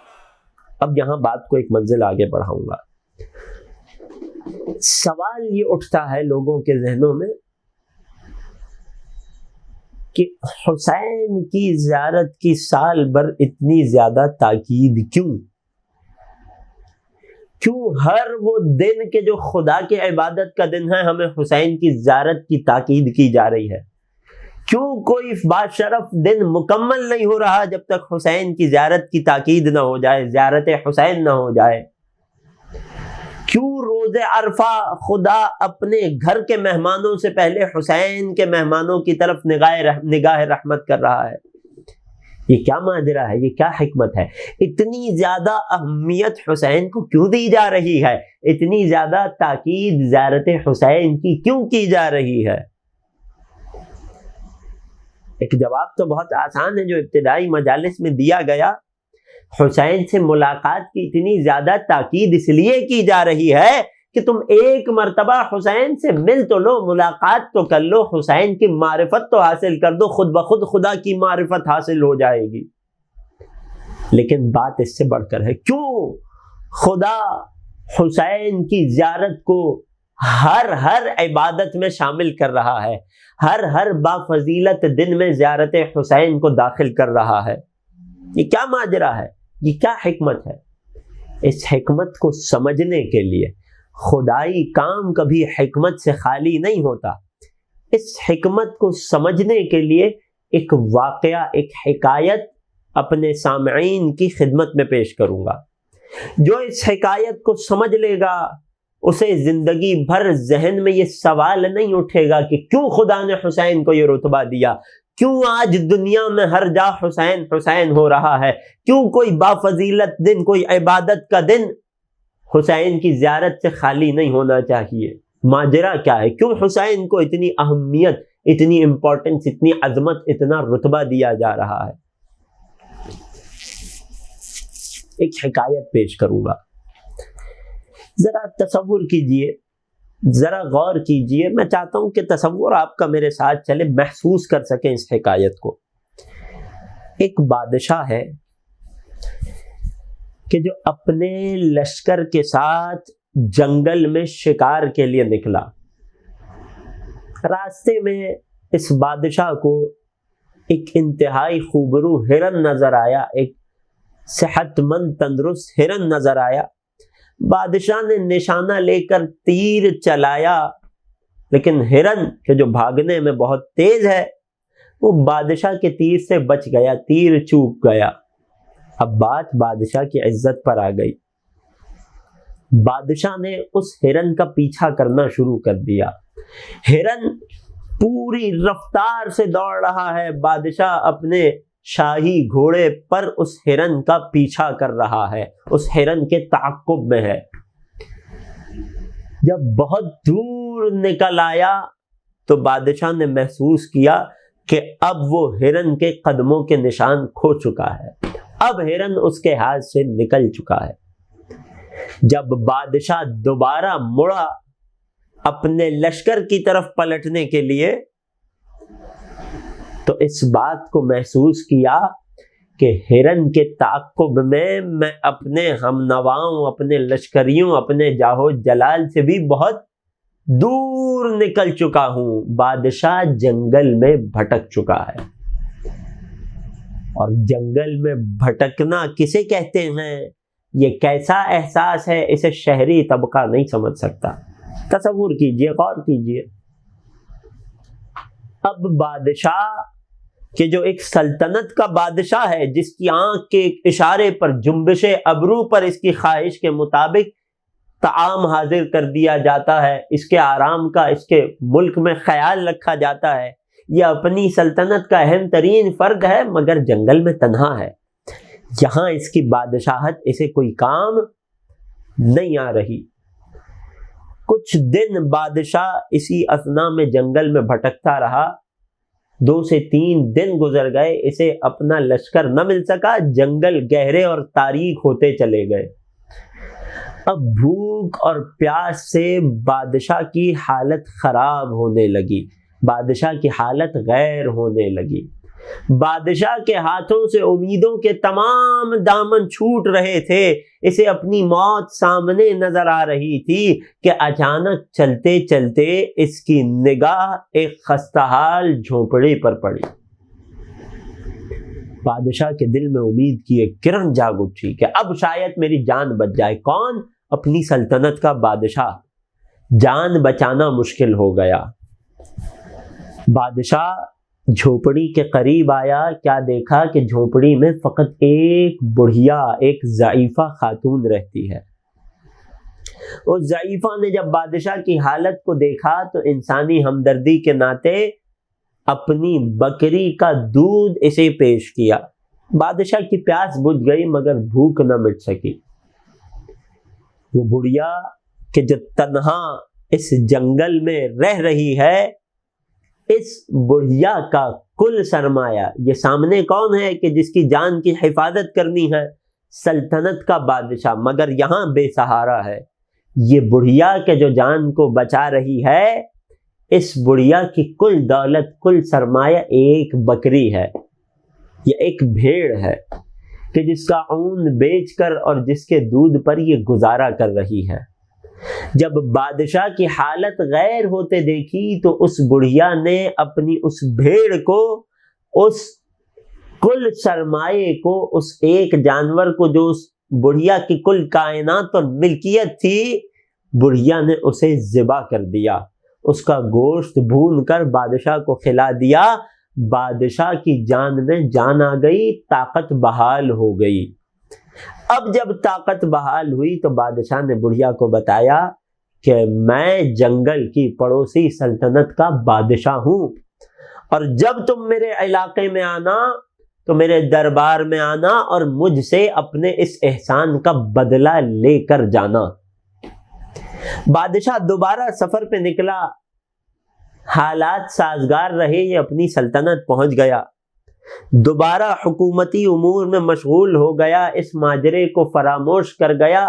اب یہاں بات کو ایک منزل آگے بڑھاؤں گا۔ سوال یہ اٹھتا ہے لوگوں کے ذہنوں میں کہ حسین کی زیارت کی سال بھر اتنی زیادہ تاکید کیوں ہر وہ دن کے جو خدا کی عبادت کا دن ہے ہمیں حسین کی زیارت کی تاکید کی جا رہی ہے؟ کیوں کوئی باشرف دن مکمل نہیں ہو رہا جب تک حسین کی زیارت کی تاکید نہ ہو جائے، زیارت حسین نہ ہو جائے؟ کیوں روز عرفہ خدا اپنے گھر کے مہمانوں سے پہلے حسین کے مہمانوں کی طرف نگاہ رحمت کر رہا ہے؟ یہ کیا ماجرا ہے؟ یہ کیا حکمت ہے؟ اتنی زیادہ اہمیت حسین کو کیوں دی جا رہی ہے؟ اتنی زیادہ تاکید زیارت حسین کی کیوں کی جا رہی ہے؟ ایک جواب تو بہت آسان ہے جو ابتدائی مجالس میں دیا گیا۔ حسین سے ملاقات کی اتنی زیادہ تاکید اس لیے کی جا رہی ہے کہ تم ایک مرتبہ حسین سے مل تو لو، ملاقات تو کر لو، حسین کی معرفت تو حاصل کر دو، خود بخود خدا کی معرفت حاصل ہو جائے گی۔ لیکن بات اس سے بڑھ کر ہے، کیوں خدا حسین کی زیارت کو ہر عبادت میں شامل کر رہا ہے، ہر بافضیلت دن میں زیارت حسین کو داخل کر رہا ہے؟ یہ کیا ماجرا ہے؟ یہ کیا حکمت ہے؟ اس حکمت کو سمجھنے کے لیے خدائی کام کبھی حکمت سے خالی نہیں ہوتا۔ اس حکمت کو سمجھنے کے لیے ایک واقعہ، ایک حکایت اپنے سامعین کی خدمت میں پیش کروں گا۔ جو اس حکایت کو سمجھ لے گا اسے زندگی بھر ذہن میں یہ سوال نہیں اٹھے گا کہ کیوں خدا نے حسین کو یہ رتبہ دیا، کیوں آج دنیا میں ہر جا حسین حسین ہو رہا ہے، کیوں کوئی بافضیلت دن، کوئی عبادت کا دن حسین کی زیارت سے خالی نہیں ہونا چاہیے۔ ماجرا کیا ہے؟ کیوں حسین کو اتنی اہمیت، اتنی امپورٹنس، اتنی عظمت، اتنا رتبہ دیا جا رہا ہے؟ ایک حکایت پیش کروں گا، ذرا تصور کیجئے، ذرا غور کیجئے۔ میں چاہتا ہوں کہ تصور آپ کا میرے ساتھ چلے، محسوس کر سکیں اس حکایت کو۔ ایک بادشاہ ہے کہ جو اپنے لشکر کے ساتھ جنگل میں شکار کے لیے نکلا۔ راستے میں اس بادشاہ کو ایک انتہائی خوبرو ہرن نظر آیا، ایک صحت مند تندرست ہرن نظر آیا۔ بادشاہ نے نشانہ لے کر تیر چلایا، لیکن ہرن کہ جو بھاگنے میں بہت تیز ہے وہ بادشاہ کے تیر سے بچ گیا، تیر چوک گیا۔ اب بات بادشاہ کی عزت پر آ گئی۔ بادشاہ نے اس ہرن کا پیچھا کرنا شروع کر دیا۔ ہرن پوری رفتار سے دوڑ رہا ہے، بادشاہ اپنے شاہی گھوڑے پر اس ہرن کا پیچھا کر رہا ہے، اس ہرن کے تعاقب میں ہے۔ جب بہت دور نکل آیا تو بادشاہ نے محسوس کیا کہ اب وہ ہرن کے قدموں کے نشان کھو چکا ہے، اب ہرن اس کے ہاتھ سے نکل چکا ہے۔ جب بادشاہ دوبارہ مڑا اپنے لشکر کی طرف پلٹنے کے لیے تو اس بات کو محسوس کیا کہ ہرن کے تعاقب میں اپنے ہم نواؤں، اپنے لشکریوں، اپنے جاہو جلال سے بھی بہت دور نکل چکا ہوں۔ بادشاہ جنگل میں بھٹک چکا ہے، اور جنگل میں بھٹکنا کسے کہتے ہیں، یہ کیسا احساس ہے، اسے شہری طبقہ نہیں سمجھ سکتا۔ تصور کیجئے، غور کیجئے، اب بادشاہ کہ جو ایک سلطنت کا بادشاہ ہے، جس کی آنکھ کے اشارے پر، جنبش ابرو پر اس کی خواہش کے مطابق طعام حاضر کر دیا جاتا ہے، اس کے آرام کا اس کے ملک میں خیال رکھا جاتا ہے، یہ اپنی سلطنت کا اہم ترین فرد ہے، مگر جنگل میں تنہا ہے۔ یہاں اس کی بادشاہت اسے کوئی کام نہیں آ رہی۔ کچھ دن بادشاہ اسی اثنا میں جنگل میں بھٹکتا رہا، 2 سے 3 دن گزر گئے، اسے اپنا لشکر نہ مل سکا، جنگل گہرے اور تاریک ہوتے چلے گئے۔ اب بھوک اور پیاس سے بادشاہ کی حالت خراب ہونے لگی، بادشاہ کی حالت غیر ہونے لگی۔ بادشاہ کے ہاتھوں سے امیدوں کے تمام دامن چھوٹ رہے تھے، اسے اپنی موت سامنے نظر آ رہی تھی کہ اچانک چلتے چلتے اس کی نگاہ ایک خستحال جھونپڑی پر پڑی۔ بادشاہ کے دل میں امید کی ایک کرن جاگ اٹھی کہ اب شاید میری جان بچ جائے۔ کون؟ اپنی سلطنت کا بادشاہ۔ جان بچانا مشکل ہو گیا۔ بادشاہ جھونپڑی کے قریب آیا، کیا دیکھا کہ جھونپڑی میں فقط ایک بڑھیا، ایک ضعیفہ خاتون رہتی ہے۔ اس ضعیفہ نے جب بادشاہ کی حالت کو دیکھا تو انسانی ہمدردی کے ناطے اپنی بکری کا دودھ اسے پیش کیا۔ بادشاہ کی پیاس بجھ گئی مگر بھوک نہ مٹ سکی۔ وہ بڑھیا کہ جو تنہا اس جنگل میں رہ رہی ہے، اس بڑھیا کا کل سرمایہ، یہ سامنے کون ہے کہ جس کی جان کی حفاظت کرنی ہے؟ سلطنت کا بادشاہ، مگر یہاں بے سہارا ہے۔ یہ بڑھیا کہ جو جان کو بچا رہی ہے، اس بڑھیا کی کل دولت، کل سرمایہ ایک بکری ہے، یہ ایک بھیڑ ہے کہ جس کا اون بیچ کر اور جس کے دودھ پر یہ گزارا کر رہی ہے۔ جب بادشاہ کی حالت غیر ہوتے دیکھی تو اس بڑھیا نے اپنی اس بھیڑ کو، اس کل سرمایے کو، اس ایک جانور کو جو اس بڑھیا کی کل کائنات اور ملکیت تھی، بڑھیا نے اسے ذبح کر دیا، اس کا گوشت بھون کر بادشاہ کو کھلا دیا۔ بادشاہ کی جان میں جان آ گئی، طاقت بحال ہو گئی۔ اب جب طاقت بحال ہوئی تو بادشاہ نے بڑھیا کو بتایا کہ میں جنگل کی پڑوسی سلطنت کا بادشاہ ہوں، اور جب تم میرے علاقے میں آنا تو میرے دربار میں آنا اور مجھ سے اپنے اس احسان کا بدلہ لے کر جانا۔ بادشاہ دوبارہ سفر پہ نکلا، حالات سازگار رہے، یہ اپنی سلطنت پہنچ گیا، دوبارہ حکومتی امور میں مشغول ہو گیا، اس ماجرے کو فراموش کر گیا۔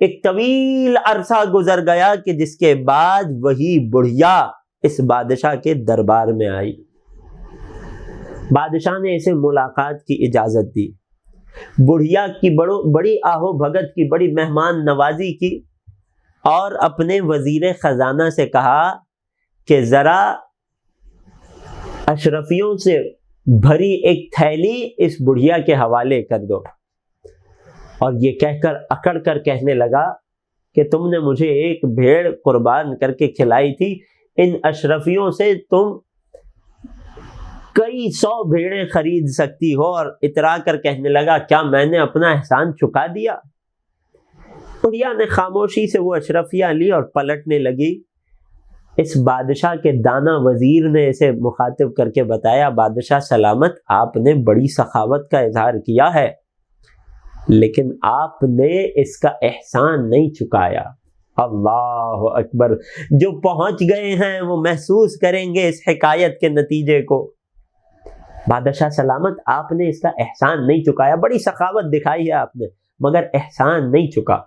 ایک طویل عرصہ گزر گیا کہ جس کے بعد وہی بڑھیا اس بادشاہ کے دربار میں آئی۔ بادشاہ نے اسے ملاقات کی اجازت دی، بڑھیا کی بڑی آہو بھگت کی، بڑی مہمان نوازی کی، اور اپنے وزیر خزانہ سے کہا کہ ذرا اشرفیوں سے بھری ایک تھیلی اس بڑھیا کے حوالے کر دو، اور یہ کہہ کر اکڑ کر کہنے لگا کہ تم نے مجھے ایک بھیڑ قربان کر کے کھلائی تھی، ان اشرفیوں سے تم کئی 100 بھیڑیں خرید سکتی ہو، اور اترا کر کہنے لگا کیا میں نے اپنا احسان چکا دیا؟ بڑھیا نے خاموشی سے وہ اشرفیہ لی اور پلٹنے لگی۔ اس بادشاہ کے دانا وزیر نے اسے مخاطب کر کے بتایا، بادشاہ سلامت، آپ نے بڑی سخاوت کا اظہار کیا ہے، لیکن آپ نے اس کا احسان نہیں چکایا۔ اللہ اکبر! جو پہنچ گئے ہیں وہ محسوس کریں گے اس حکایت کے نتیجے کو۔ بادشاہ سلامت، آپ نے اس کا احسان نہیں چکایا، بڑی سخاوت دکھائی ہے آپ نے، مگر احسان نہیں چکا۔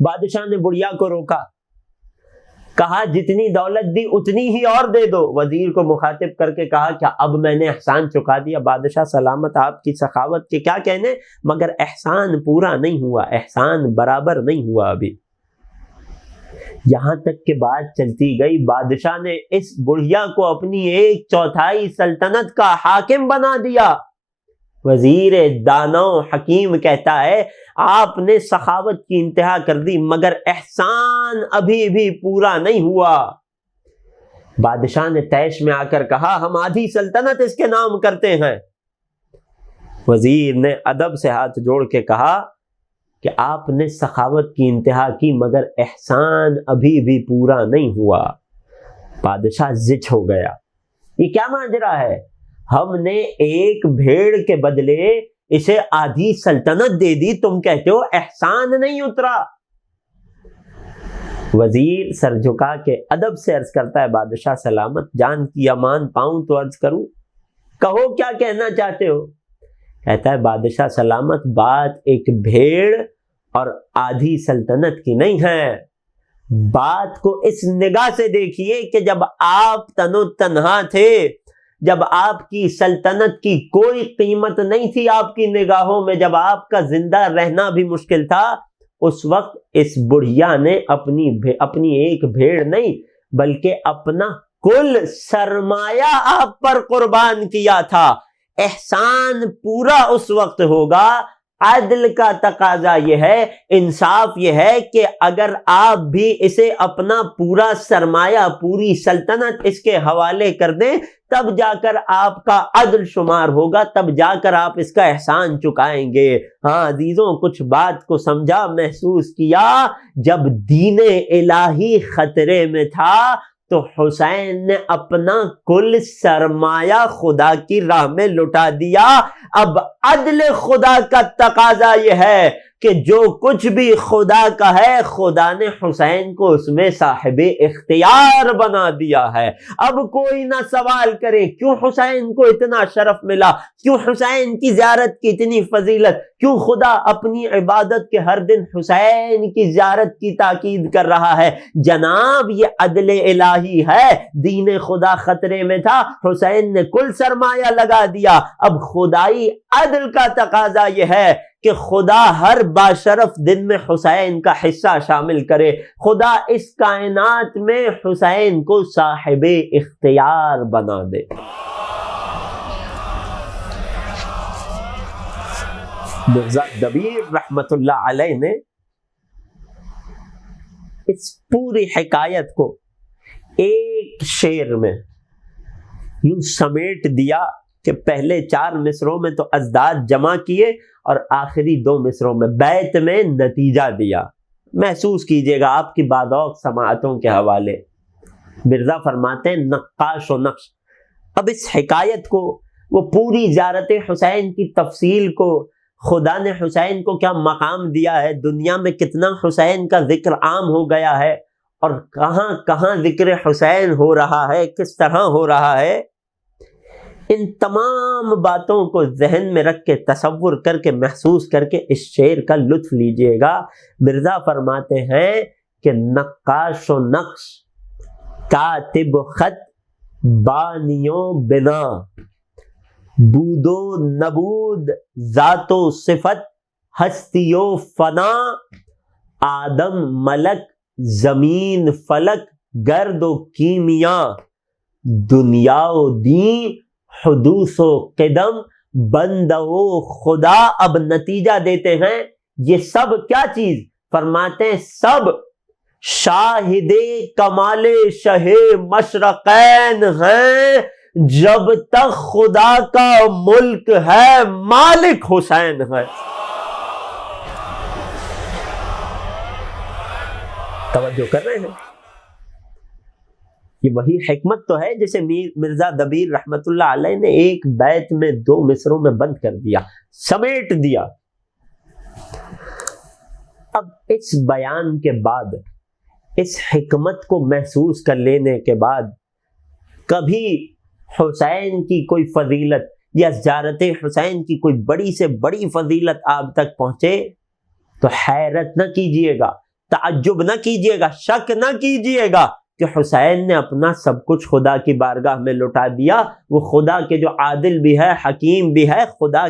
بادشاہ نے بڑھیا کو روکا، کہا جتنی دولت دی اتنی ہی اور دے دو. وزیر کو مخاطب کر کے کہا کیا اب میں نے احسان چکا دیا؟ بادشاہ سلامت آپ کی سخاوت کے کیا کہنے، مگر احسان پورا نہیں ہوا، احسان برابر نہیں ہوا ابھی. یہاں تک کہ بات چلتی گئی، بادشاہ نے اس بڑھیا کو اپنی 1/4 سلطنت کا حاکم بنا دیا. وزیر دانا و حکیم کہتا ہے آپ نے سخاوت کی انتہا کر دی مگر احسان ابھی بھی پورا نہیں ہوا. بادشاہ نے طیش میں آ کر کہا ہم آدھی سلطنت اس کے نام کرتے ہیں. وزیر نے ادب سے ہاتھ جوڑ کے کہا کہ آپ نے سخاوت کی انتہا کی مگر احسان ابھی بھی پورا نہیں ہوا. بادشاہ زچ ہو گیا، یہ کیا ماجرا ہے؟ ہم نے ایک بھیڑ کے بدلے اسے آدھی سلطنت دے دی، تم کہتے ہو احسان نہیں اترا. وزیر سر جھکا کے ادب سے عرض کرتا ہے بادشاہ سلامت جان کی امان پاؤں تو عرض کروں، کہو کیا کہنا چاہتے ہو؟ کہتا ہے بادشاہ سلامت بات ایک بھیڑ اور آدھی سلطنت کی نہیں ہے. بات کو اس نگاہ سے دیکھیے کہ جب آپ تن و تنہا تھے، جب آپ کی سلطنت کی کوئی قیمت نہیں تھی آپ کی نگاہوں میں، جب آپ کا زندہ رہنا بھی مشکل تھا، اس وقت اس بڑھیا نے اپنی ایک بھیڑ نہیں بلکہ اپنا کل سرمایہ آپ پر قربان کیا تھا. احسان پورا اس وقت ہوگا. عدل کا تقاضا یہ ہے، انصاف یہ ہے کہ اگر آپ بھی اسے اپنا پورا سرمایہ، پوری سلطنت اس کے حوالے کر دیں، تب جا کر آپ کا عدل شمار ہوگا، تب جا کر آپ اس کا احسان چکائیں گے. ہاں عزیزوں، کچھ بات کو سمجھا، محسوس کیا. جب دین الہی خطرے میں تھا تو حسین نے اپنا کل سرمایہ خدا کی راہ میں لٹا دیا. اب عدل خدا کا تقاضا یہ ہے کہ جو کچھ بھی خدا کا ہے، خدا نے حسین کو اس میں صاحب اختیار بنا دیا ہے. اب کوئی نہ سوال کرے کیوں حسین کو اتنا شرف ملا، کیوں حسین کی زیارت کی اتنی فضیلت، کیوں خدا اپنی عبادت کے ہر دن حسین کی زیارت کی تاکید کر رہا ہے. جناب یہ عدل الہی ہے. دین خدا خطرے میں تھا، حسین نے کل سرمایہ لگا دیا. اب خدائی عدل کا تقاضا یہ ہے کہ خدا ہر باشرف دن میں حسین کا حصہ شامل کرے. خدا اس کائنات میں حسین کو صاحب اختیار بنا دے. مرزا دبیر رحمت اللہ علیہ نے اس پوری حکایت کو ایک شعر میں یوں سمیٹ دیا کہ پہلے 4 مصروں میں تو ازداد جمع کیے اور آخری 2 مصروں میں بیت میں نتیجہ دیا. محسوس کیجئے گا آپ کی بادوق سماعتوں کے حوالے. مرزا فرماتے ہیں نقاش و نقش. اب اس حکایت کو، وہ پوری زیارت حسین کی تفصیل کو، خدا نے حسین کو کیا مقام دیا ہے، دنیا میں کتنا حسین کا ذکر عام ہو گیا ہے اور کہاں کہاں ذکر حسین ہو رہا ہے، کس طرح ہو رہا ہے، ان تمام باتوں کو ذہن میں رکھ کے تصور کر کے محسوس کر کے اس شعر کا لطف لیجئے گا. مرزا فرماتے ہیں کہ نقاش و نقش، کاتب و خط، بانیوں بنا، بود و نبود، ذات و صفت، ہستی و فنا، آدم ملک، زمین فلک، گرد و کیمیا، دنیا و دین، حدوث و قدم، بندہ و خدا. اب نتیجہ دیتے ہیں یہ سب کیا چیز؟ فرماتے ہیں سب شاہد کمال شہ مشرقین ہیں. جب تک خدا کا ملک ہے مالک حسین ہے. توجہ کر رہے ہیں؟ یہ وہی حکمت تو ہے جسے مرزا دبیر رحمت اللہ علیہ نے ایک بیت میں 2 مصروں میں بند کر دیا، سمیٹ دیا. اب اس بیان کے بعد، اس حکمت کو محسوس کر لینے کے بعد، کبھی حسین کی کوئی فضیلت یا زیارت حسین کی کوئی بڑی سے بڑی فضیلت آپ تک پہنچے تو حیرت نہ کیجیے گا، تعجب نہ کیجیے گا، شک نہ کیجیے گا کہ حسین نے اپنا سب کچھ خدا کی بارگاہ میں لٹا دیا. وہ خدا کے جو عادل بھی ہے، حکیم بھی ہے، خدا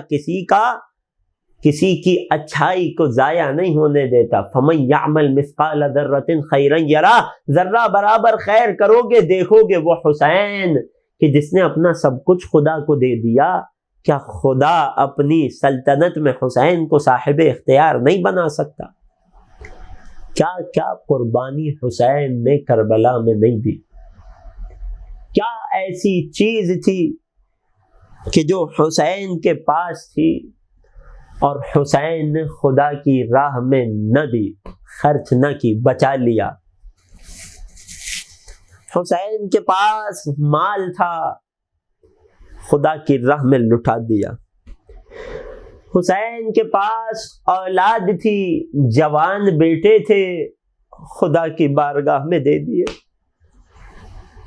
کسی کی اچھائی کو ضائع نہیں ہونے دیتا. فَمَن يَعْمَلْ مِثْقَالَ ذَرَّةٍ خَيْرًا يَرَهُ، ذرہ برابر خیر کرو گے دیکھو گے وہ حسین کہ جس نے اپنا سب کچھ خدا کو دے دیا. کیا خدا اپنی سلطنت میں حسین کو صاحب اختیار نہیں بنا سکتا؟ کیا کیا قربانی حسین نے کربلا میں نہیں دی. کیا ایسی چیز تھی کہ جو حسین کے پاس تھی اور حسین نے خدا کی راہ میں نہ دی، خرچ نہ کی، بچا لیا. حسین کے پاس مال تھا، خدا کی راہ میں لٹا دیا. حسین کے پاس اولاد تھی، جوان بیٹے تھے، خدا کی بارگاہ میں دے دیے.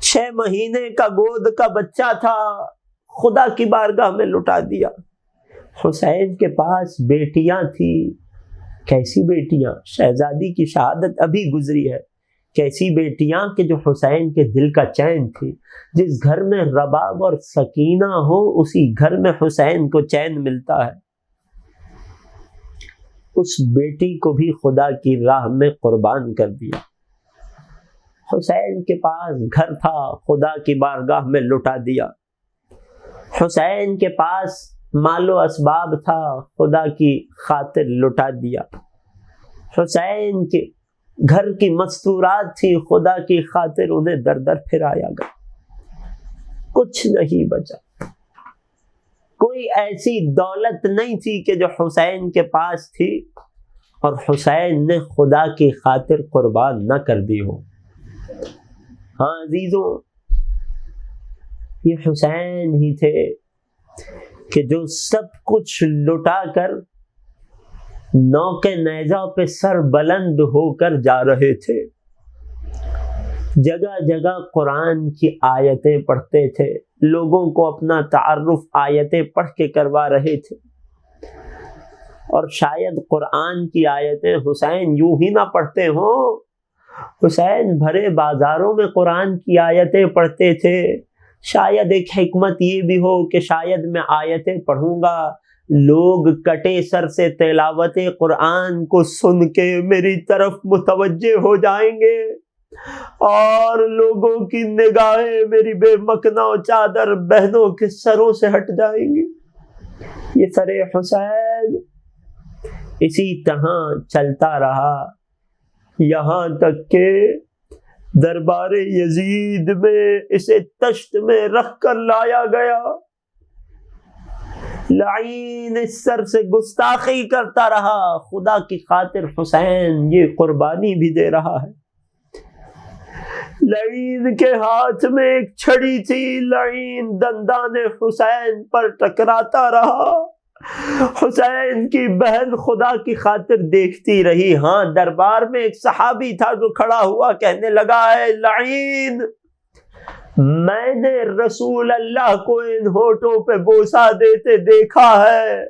6 مہینے کا گود کا بچہ تھا، خدا کی بارگاہ میں لٹا دیا. حسین کے پاس بیٹیاں تھی، کیسی بیٹیاں؟ شہزادی کی شہادت ابھی گزری ہے. کیسی بیٹیاں کہ جو حسین کے دل کا چین تھی. جس گھر میں رباب اور سکینہ ہو اسی گھر میں حسین کو چین ملتا ہے. اس بیٹی کو بھی خدا کی راہ میں قربان کر دیا. حسین کے پاس گھر تھا، خدا کی بارگاہ میں لٹا دیا. حسین کے پاس مال و اسباب تھا، خدا کی خاطر لٹا دیا. حسین کے گھر کی مستورات تھی، خدا کی خاطر انہیں در در پھرایا گیا. کچھ نہیں بچا. کوئی ایسی دولت نہیں تھی کہ جو حسین کے پاس تھی اور حسین نے خدا کی خاطر قربان نہ کر دی ہو. ہاں عزیزوں، یہ حسین ہی تھے کہ جو سب کچھ لٹا کر نوک نیزہ پہ سر بلند ہو کر جا رہے تھے. جگہ جگہ قرآن کی آیتیں پڑھتے تھے، لوگوں کو اپنا تعارف آیتیں پڑھ کے کروا رہے تھے. اور شاید قرآن کی آیتیں حسین یوں ہی نہ پڑھتے ہوں. حسین بھرے بازاروں میں قرآن کی آیتیں پڑھتے تھے. شاید ایک حکمت یہ بھی ہو کہ شاید میں آیتیں پڑھوں گا، لوگ کٹے سر سے تلاوت قرآن کو سن کے میری طرف متوجہ ہو جائیں گے اور لوگوں کی نگاہیں میری بے مکنا و چادر بہنوں کے سروں سے ہٹ جائیں گی. یہ سر حسین اسی طرح چلتا رہا یہاں تک کہ دربار یزید میں اسے تشت میں رکھ کر لایا گیا. لعین اس سر سے گستاخی کرتا رہا، خدا کی خاطر حسین یہ قربانی بھی دے رہا ہے. لعین کے ہاتھ میں ایک چھڑی تھی، لعین دندان حسین پر ٹکراتا رہا. حسین کی بہن خدا کی خاطر دیکھتی رہی. ہاں دربار میں ایک صحابی تھا جو کھڑا ہوا کہنے لگا، اے لعین، میں نے رسول اللہ کو ان ہونٹوں پہ بوسہ دیتے دیکھا ہے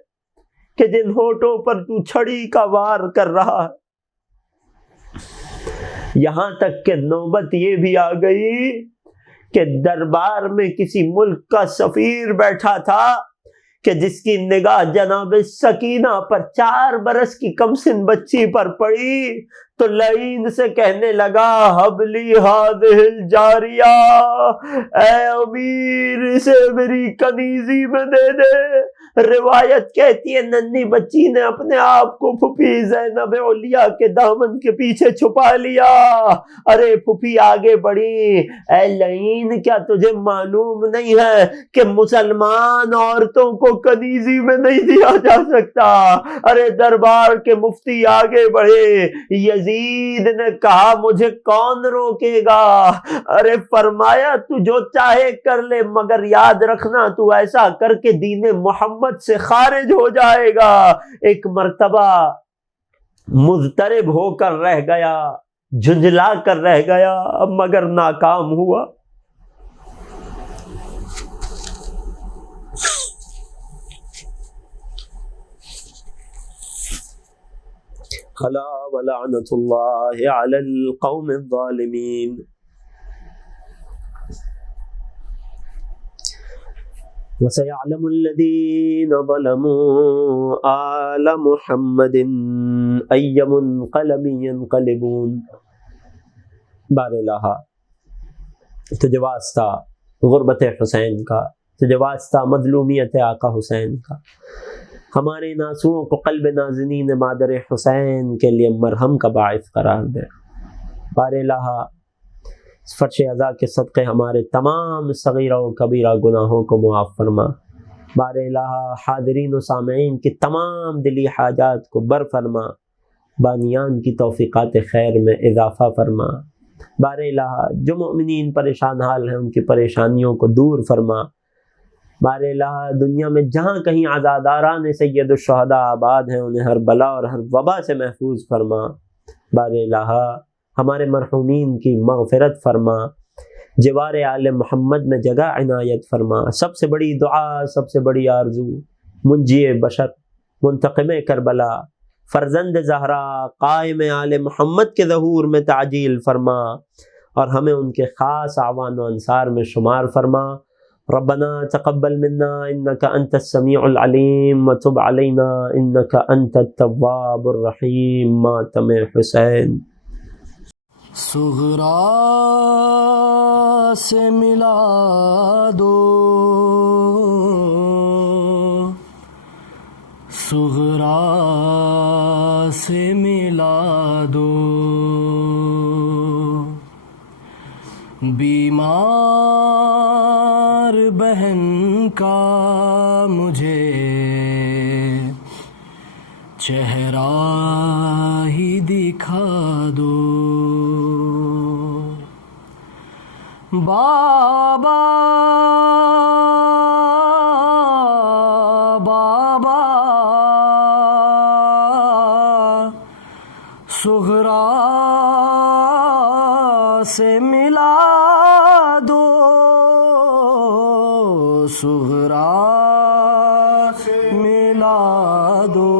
کہ جن ہونٹوں پر تو چھڑی کا وار کر رہا ہے. یہاں تک کہ نوبت یہ بھی آ گئی کہ دربار میں کسی ملک کا سفیر بیٹھا تھا کہ جس کی نگاہ جناب سکینہ پر 4 برس کی کم سن بچی پر پڑی تو لعین سے کہنے لگا، حبلی ہذہ الجاریہ، اے امیر اسے میری کنیزی میں دے دے. روایت کہتی ہے ننھی بچی نے اپنے آپ کو پھوپھی زینب علیہ کے دامن کے پیچھے چھپا لیا. ارے پھوپھی آگے بڑھی، اے لعین کیا تجھے معلوم نہیں ہے کہ مسلمان عورتوں کو کنیزی میں نہیں دیا جا سکتا؟ ارے دربار کے مفتی آگے بڑھے، یزید نے کہا مجھے کون روکے گا؟ ارے فرمایا تو جو چاہے کر لے مگر یاد رکھنا تو ایسا کر کے دین محمد سے خارج ہو جائے گا. ایک مرتبہ مضطرب ہو کر رہ گیا، جھنجھلا کر رہ گیا مگر ناکام ہوا. الا ولعنت اللہ علی القوم الظالمین. وَسَيَعْلَمُ الَّذِينَ ظَلَمُوا آلَ مُحَمَّدٍ أَيَّ مُنْقَلَبٍ يَنْقَلِبُونَ۔ بارالہا تجھے واسطہ غربت حسین کا، تجھے واسطہ مظلومیت آقا حسین کا، ہمارے ان آنسوؤں کو قلب نازنین مادر حسین کے لیے مرہم کا باعث قرار دے۔ بارالہا اس فرش عزا کے صدقے ہمارے تمام صغیرہ و کبیرہ گناہوں کو معاف فرما۔ بارالہا حاضرین و سامعین کی تمام دلی حاجات کو بر فرما، بانیان کی توفیقات خیر میں اضافہ فرما۔ بارالہا جو مؤمنین پریشان حال ہیں ان کی پریشانیوں کو دور فرما۔ بارالہا دنیا میں جہاں کہیں عزاداران سید الشہداء آباد ہیں انہیں ہر بلا اور ہر وبا سے محفوظ فرما۔ بارالہا ہمارے مرحومین کی مغفرت فرما، جوار آل محمد میں جگہ عنایت فرما۔ سب سے بڑی دعا، سب سے بڑی آرزو، منجی بشر، منتقم کربلا، فرزند زہرا، قائم آل محمد کے ظہور میں تعجیل فرما اور ہمیں ان کے خاص اعوان و انصار میں شمار فرما۔ ربنا تقبل منا انك انت السميع العليم وتب علينا انك انت التواب الرحيم۔ ماتم حسین۔ صغرا سے ملا دو، صغرا سے ملا دو، بیمار بہن کا مجھے چہرہ ہی دکھا دو۔ بابا بابا صغرا سے ملا دو، صغرا سے ملا دو،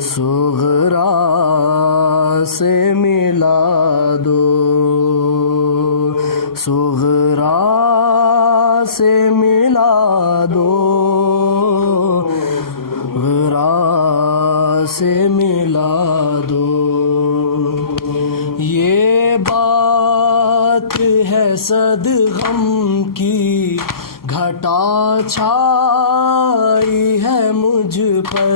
صغرا سے ملا دو، صغرا سے ملا دو، صغرا سے ملا دو۔ یہ بات ہے صد غم کی، گھٹا چھائی ہے مجھ پر،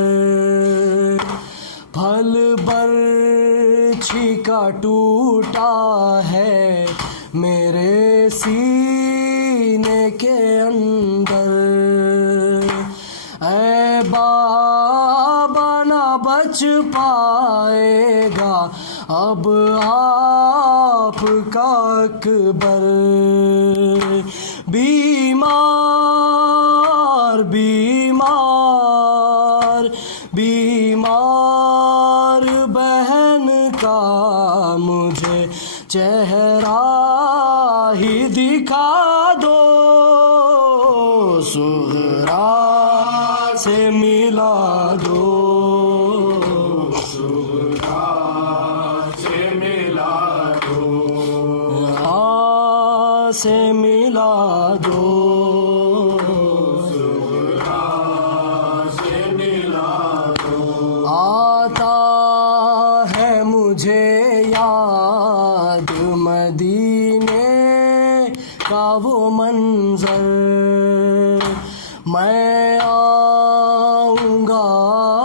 پھل برچھی کا ٹوٹا ہے میرے سینے کے اندر۔ اے بابا نہ بچ پائے گا اب آپ کا اکبر، بیمار بیمار بیمار بہن کا مجھے چہرہ ہی دکھا دو، صغرا سے ملا دو، صغرا سے ملا دو، سے ملا دو، صغرا سے ملا دو۔ آتا ہے مجھے یاد مدینے کا وہ منظر، میں آؤں گا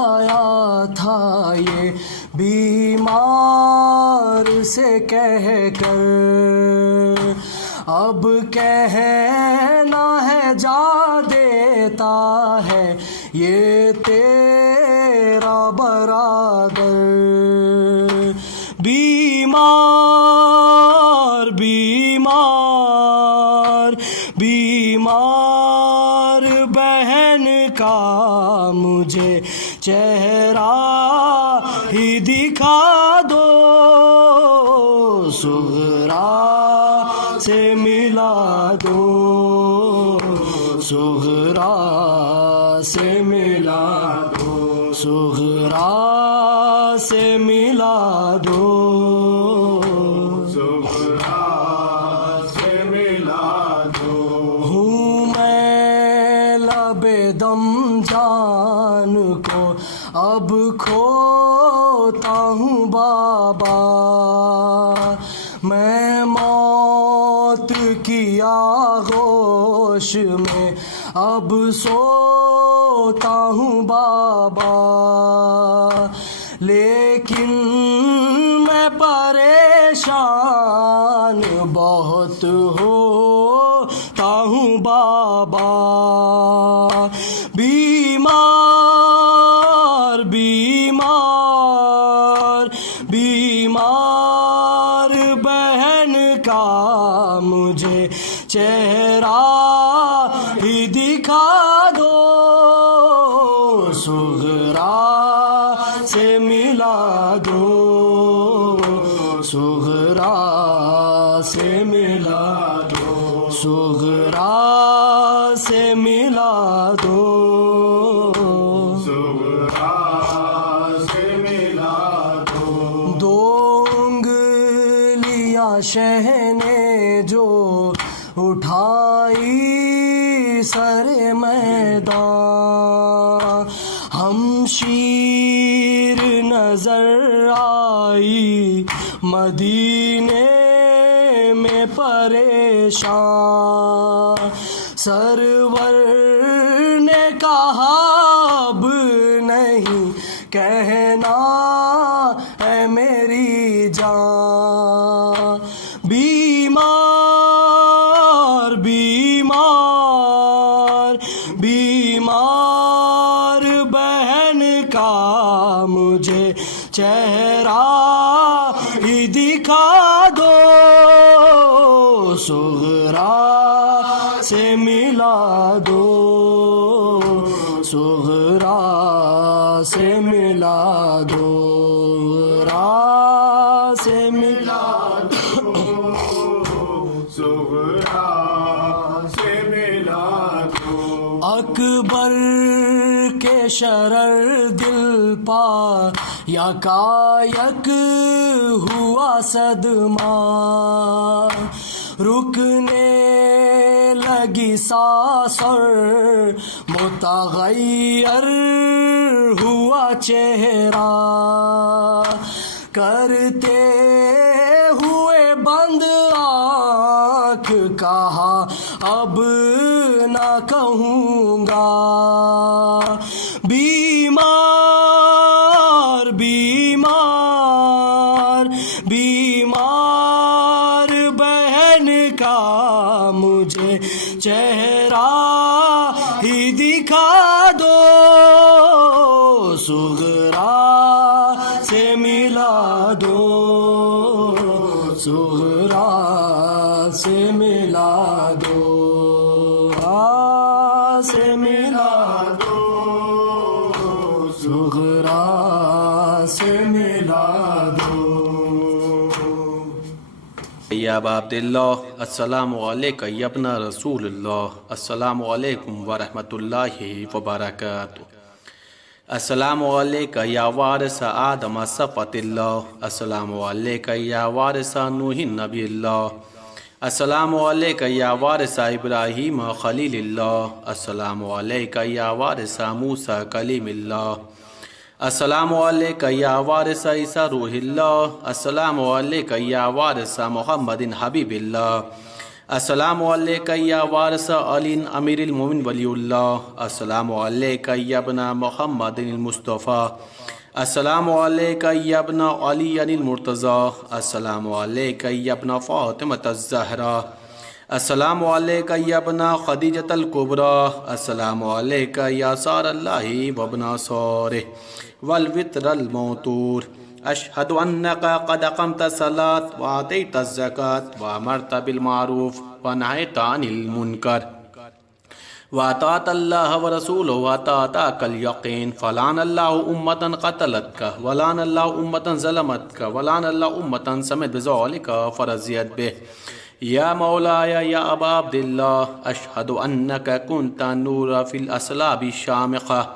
آیا تھا یہ بیمار سے کہہ کر، اب کہنا ہے جا دیتا ہے یہ تیرا برادر، بیمار بیمار بیمار بہن کا مجھے چہرہ ہی دکھا دو، صغرا سے ملا دو، صغرا سے ملا دو، صغرا سے ملا دو، صغرا سے ملا دو۔ ہوں دم جان کو اب کھوتا ہوں بابا، میں موت کی آغوش میں اب سوتا ہوں بابا، لیکن میں پریشان بہت ہوتا ہوں بابا، بیمار بیمار بیمار بہن کا مجھے چہرہ ہی دکھا دو، صغرا سے ملا دو، صغرا سے ملا دو، صغرا سے ملا دو، صغرا سے ملا دو، دو انگلیاں شہ نے جو اٹھائی سر میدان، ہم شیر نظر آئی مدینے میں پریشان، سرور نے کہا اب نہیں کہنا ہے میری جان، بیمار بیمار بیمار بہن کا مجھے چہرہ ہی دکھا دو، صغرا سے ملا دو، صغرا سے ملا دو، صغرا سے ملا دو، صغرا سے ملا دو، اکبر کے شرر دل پا یکایک ہوا صدمہ، رکنے لگی سانس اور متغیر ہوا چہرہ، کرتے ہوئے بند آنکھ کہا اب نہ کہوں گا، بیمار بیمار بیمار بہن کا مجھے چہرہ ہی دکھا دو، صغرا سے ملا دو، صغرا سے ملا دو، سے ملا دو، صغرا سے ملا دو۔ یا ابا عبداللہ السلام علیکم یا ابن رسول اللہ، السلام علیکم ورحمۃ اللہ وبرکاتہ، السلام علیکم یا وارث آدم صفوۃ اللہ، السلام علیکم یا وارث نوح نبی اللہ، السلام علیکم یا وارث ابراہیم خلیل اللہ، السلام علیکم یا وارث موسیٰ کلیم اللہ، السلام علیکم یا وارث عیسیٰ روح اللہ، السلام علیکم یا وارث محمد حبیب اللہ، السلام علیکم یا وارث علی امیر المومن ولی اللہ، السلام علیکم یا ابن محمد المصطفیٰ، السلام علیکم یا ابن علی المرتضیٰ، السلام علیکم یا ابن فاطمۃ الزہرا، السلام علیکم یا ابن خدیجۃ الکبریٰ، السلام علیکم یا سار اللہ وابن سارہ والوتر الموتور، اشہد انک قد اقمت الصلاۃ وآتیت الزکاۃ وامرت بالمعروف ونہیت عن المنکر وَأَطَاعَتَ اللَّهَ وَرَسُولَهُ وَأَطَاعَتَكَ الْيَقِينَ فَلَعَنَ اللَّهُ أُمَّةً قَتَلَتْكَ وَلَعَنَ اللَّهُ أُمَّةً ظَلَمَتْكَ وَلَعَنَ اللَّهُ أُمَّةً سَمِعَتْ بِذَلِكَ فَرَضِيَتْ بِهِ يا مولاي يا أبا عبد الله أشهد أنك كنت النور في الأصلاب الشامخة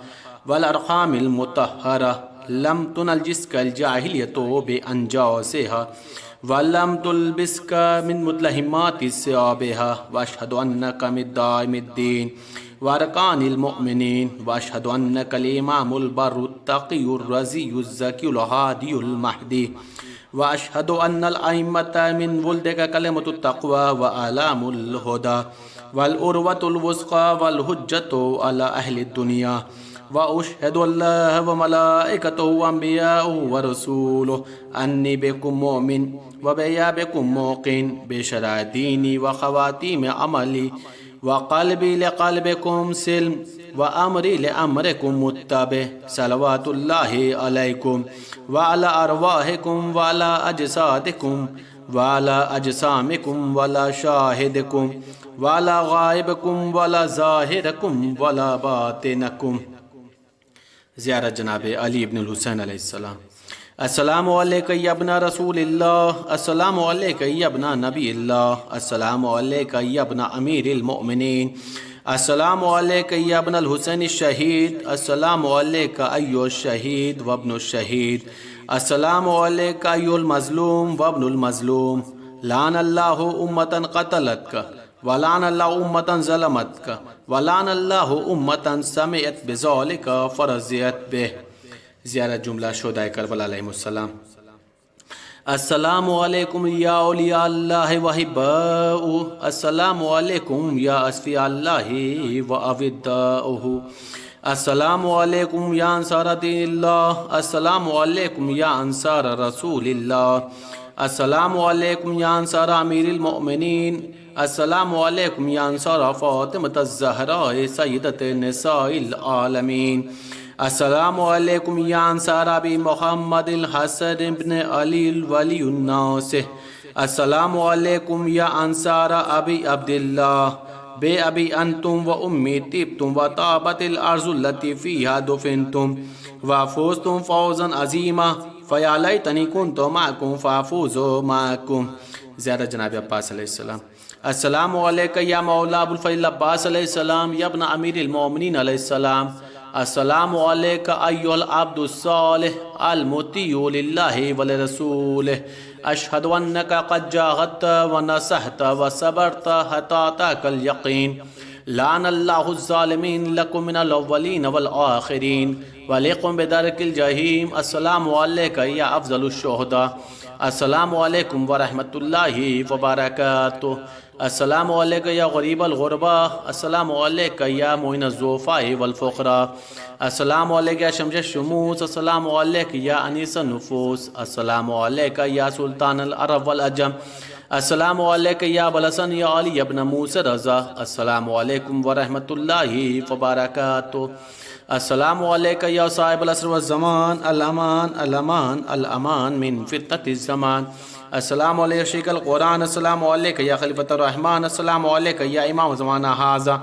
والأرحام المطهرة لم تنجسك الجاهلية بأنجاسها ولم تلبسك من متلهمات ثيابها وأشهد أنك من دائم الدين وارکان المؤمنین واشہد انک الامام البر التقی الرضی الزکی الہادی المہدی واشہد ان الائمۃ من ولدک کلمۃ التقوی واعلام الہدی والعروۃ الوثقی والحجۃ علی اہل الدنیا واشہد اللہ وملائکتہ وانبیاءہ ورسولہ انی بکم مؤمن وبیا بکم موقن بشرع دینی وخواتیم عملی وقلبی لقلبکم سلم وامری لامرکم متبع صلوات اللہ علیکم وعلی ارواحکم وعلی اجسادکم وعلی اجسامکم وعلی شاہدکم وعلی غائبکم وعلی ظاہرکم وعلی باطنکم۔ زیارت جناب علی ابن الحسین علیہ السلام۔ السلام علیکہ یا ابن رسول اللہ، السلام علیکہ یا ابن نبی اللہ، السلام علیکہ یا ابن امیر المؤمنین، السلام علیکہ یا ابن الحسین الشہید، السلام علیکہ ایو الشہید وابن الشہید، السلام علیکہ ایو المظلوم وابن المظلوم، لعن اللہ امتا قتلتک ولعن اللہ امتا ظلمتک ولعن اللہ امتا سمعت بذالک فرضیت بہ۔ زیارت جملہ شہداء کربلا علیہم السلام۔ السلام علیکم یا اولیاء اللہ وحباؤہ، السلام علیکم یا اصفیاء اللہ واوداؤہ، السلام علیکم یا انصار دین اللہ، السلام علیکم یا انصار رسول اللہ، السلام علیکم یا انصار امیر المؤمنین، السلام علیکم یا انصار فاطمۃ الزہراء سیدۃ نساء العالمین، السلام علیکم یا انصار ابی محمد الحسن ابن علی الولی الناصح، السلام علیکم یا انصار ابی عبداللہ، بے ابی انتم و امی طبتم و طابت الارض التی فیہا دفنتم وفوزتم فوزا عظیما فیا لیتنی کنت معکم فافوز معکم۔ زیارت جناب عباس علیہ السلام۔ السلام علیکہ یا مولا ابو الفضل عباس علیہ السلام یا ابن امیر المؤمنین علیہ السلام، السلام علیکہ ایها العبد الصالح المطیع للہ ولرسولہ، اشہد انک قد جاہدت ونصحت وصبرت حتی اتاک الیقین، لعن اللہ الظالمین لکم من الاولین والآخرین ولیکم بدرک الجحیم۔ السلام علیکہ یا افضل الشہداء، السلام علیکم ورحمۃ اللہ وبرکاتہ، السلام علیکہ یا غریب الغرباء، السلام علیکہ یا معین الضعفاء والفقراء، السلام علیکہ یا شمس الشموس، السلام علیکہ یا انیس النفوس، السلام علیکہ یا سلطان العرب والعجم، السلام علیکہ یا ابو الحسن یا علی ابن موسیٰ رضا، السلام علیکم ورحمۃ اللہ وبرکاتہ، السلام علیکہ یا صاحب العصر والزمان، الامان الامان الامان من فتنة الزمان، السلام علیکہ شیخ القرآن، السلام علیکہ یا خلیفۃ الرحمن، السلام علیکہ یا امام زمانہ ھذا،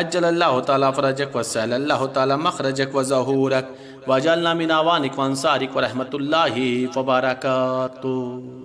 اجل اللہ تعالی فرجک وسهل اللہ تعالی مخرجک وظہورک وجعلنا من اعوانک وانصارک ورحمۃ اللہ وبرکاتہ۔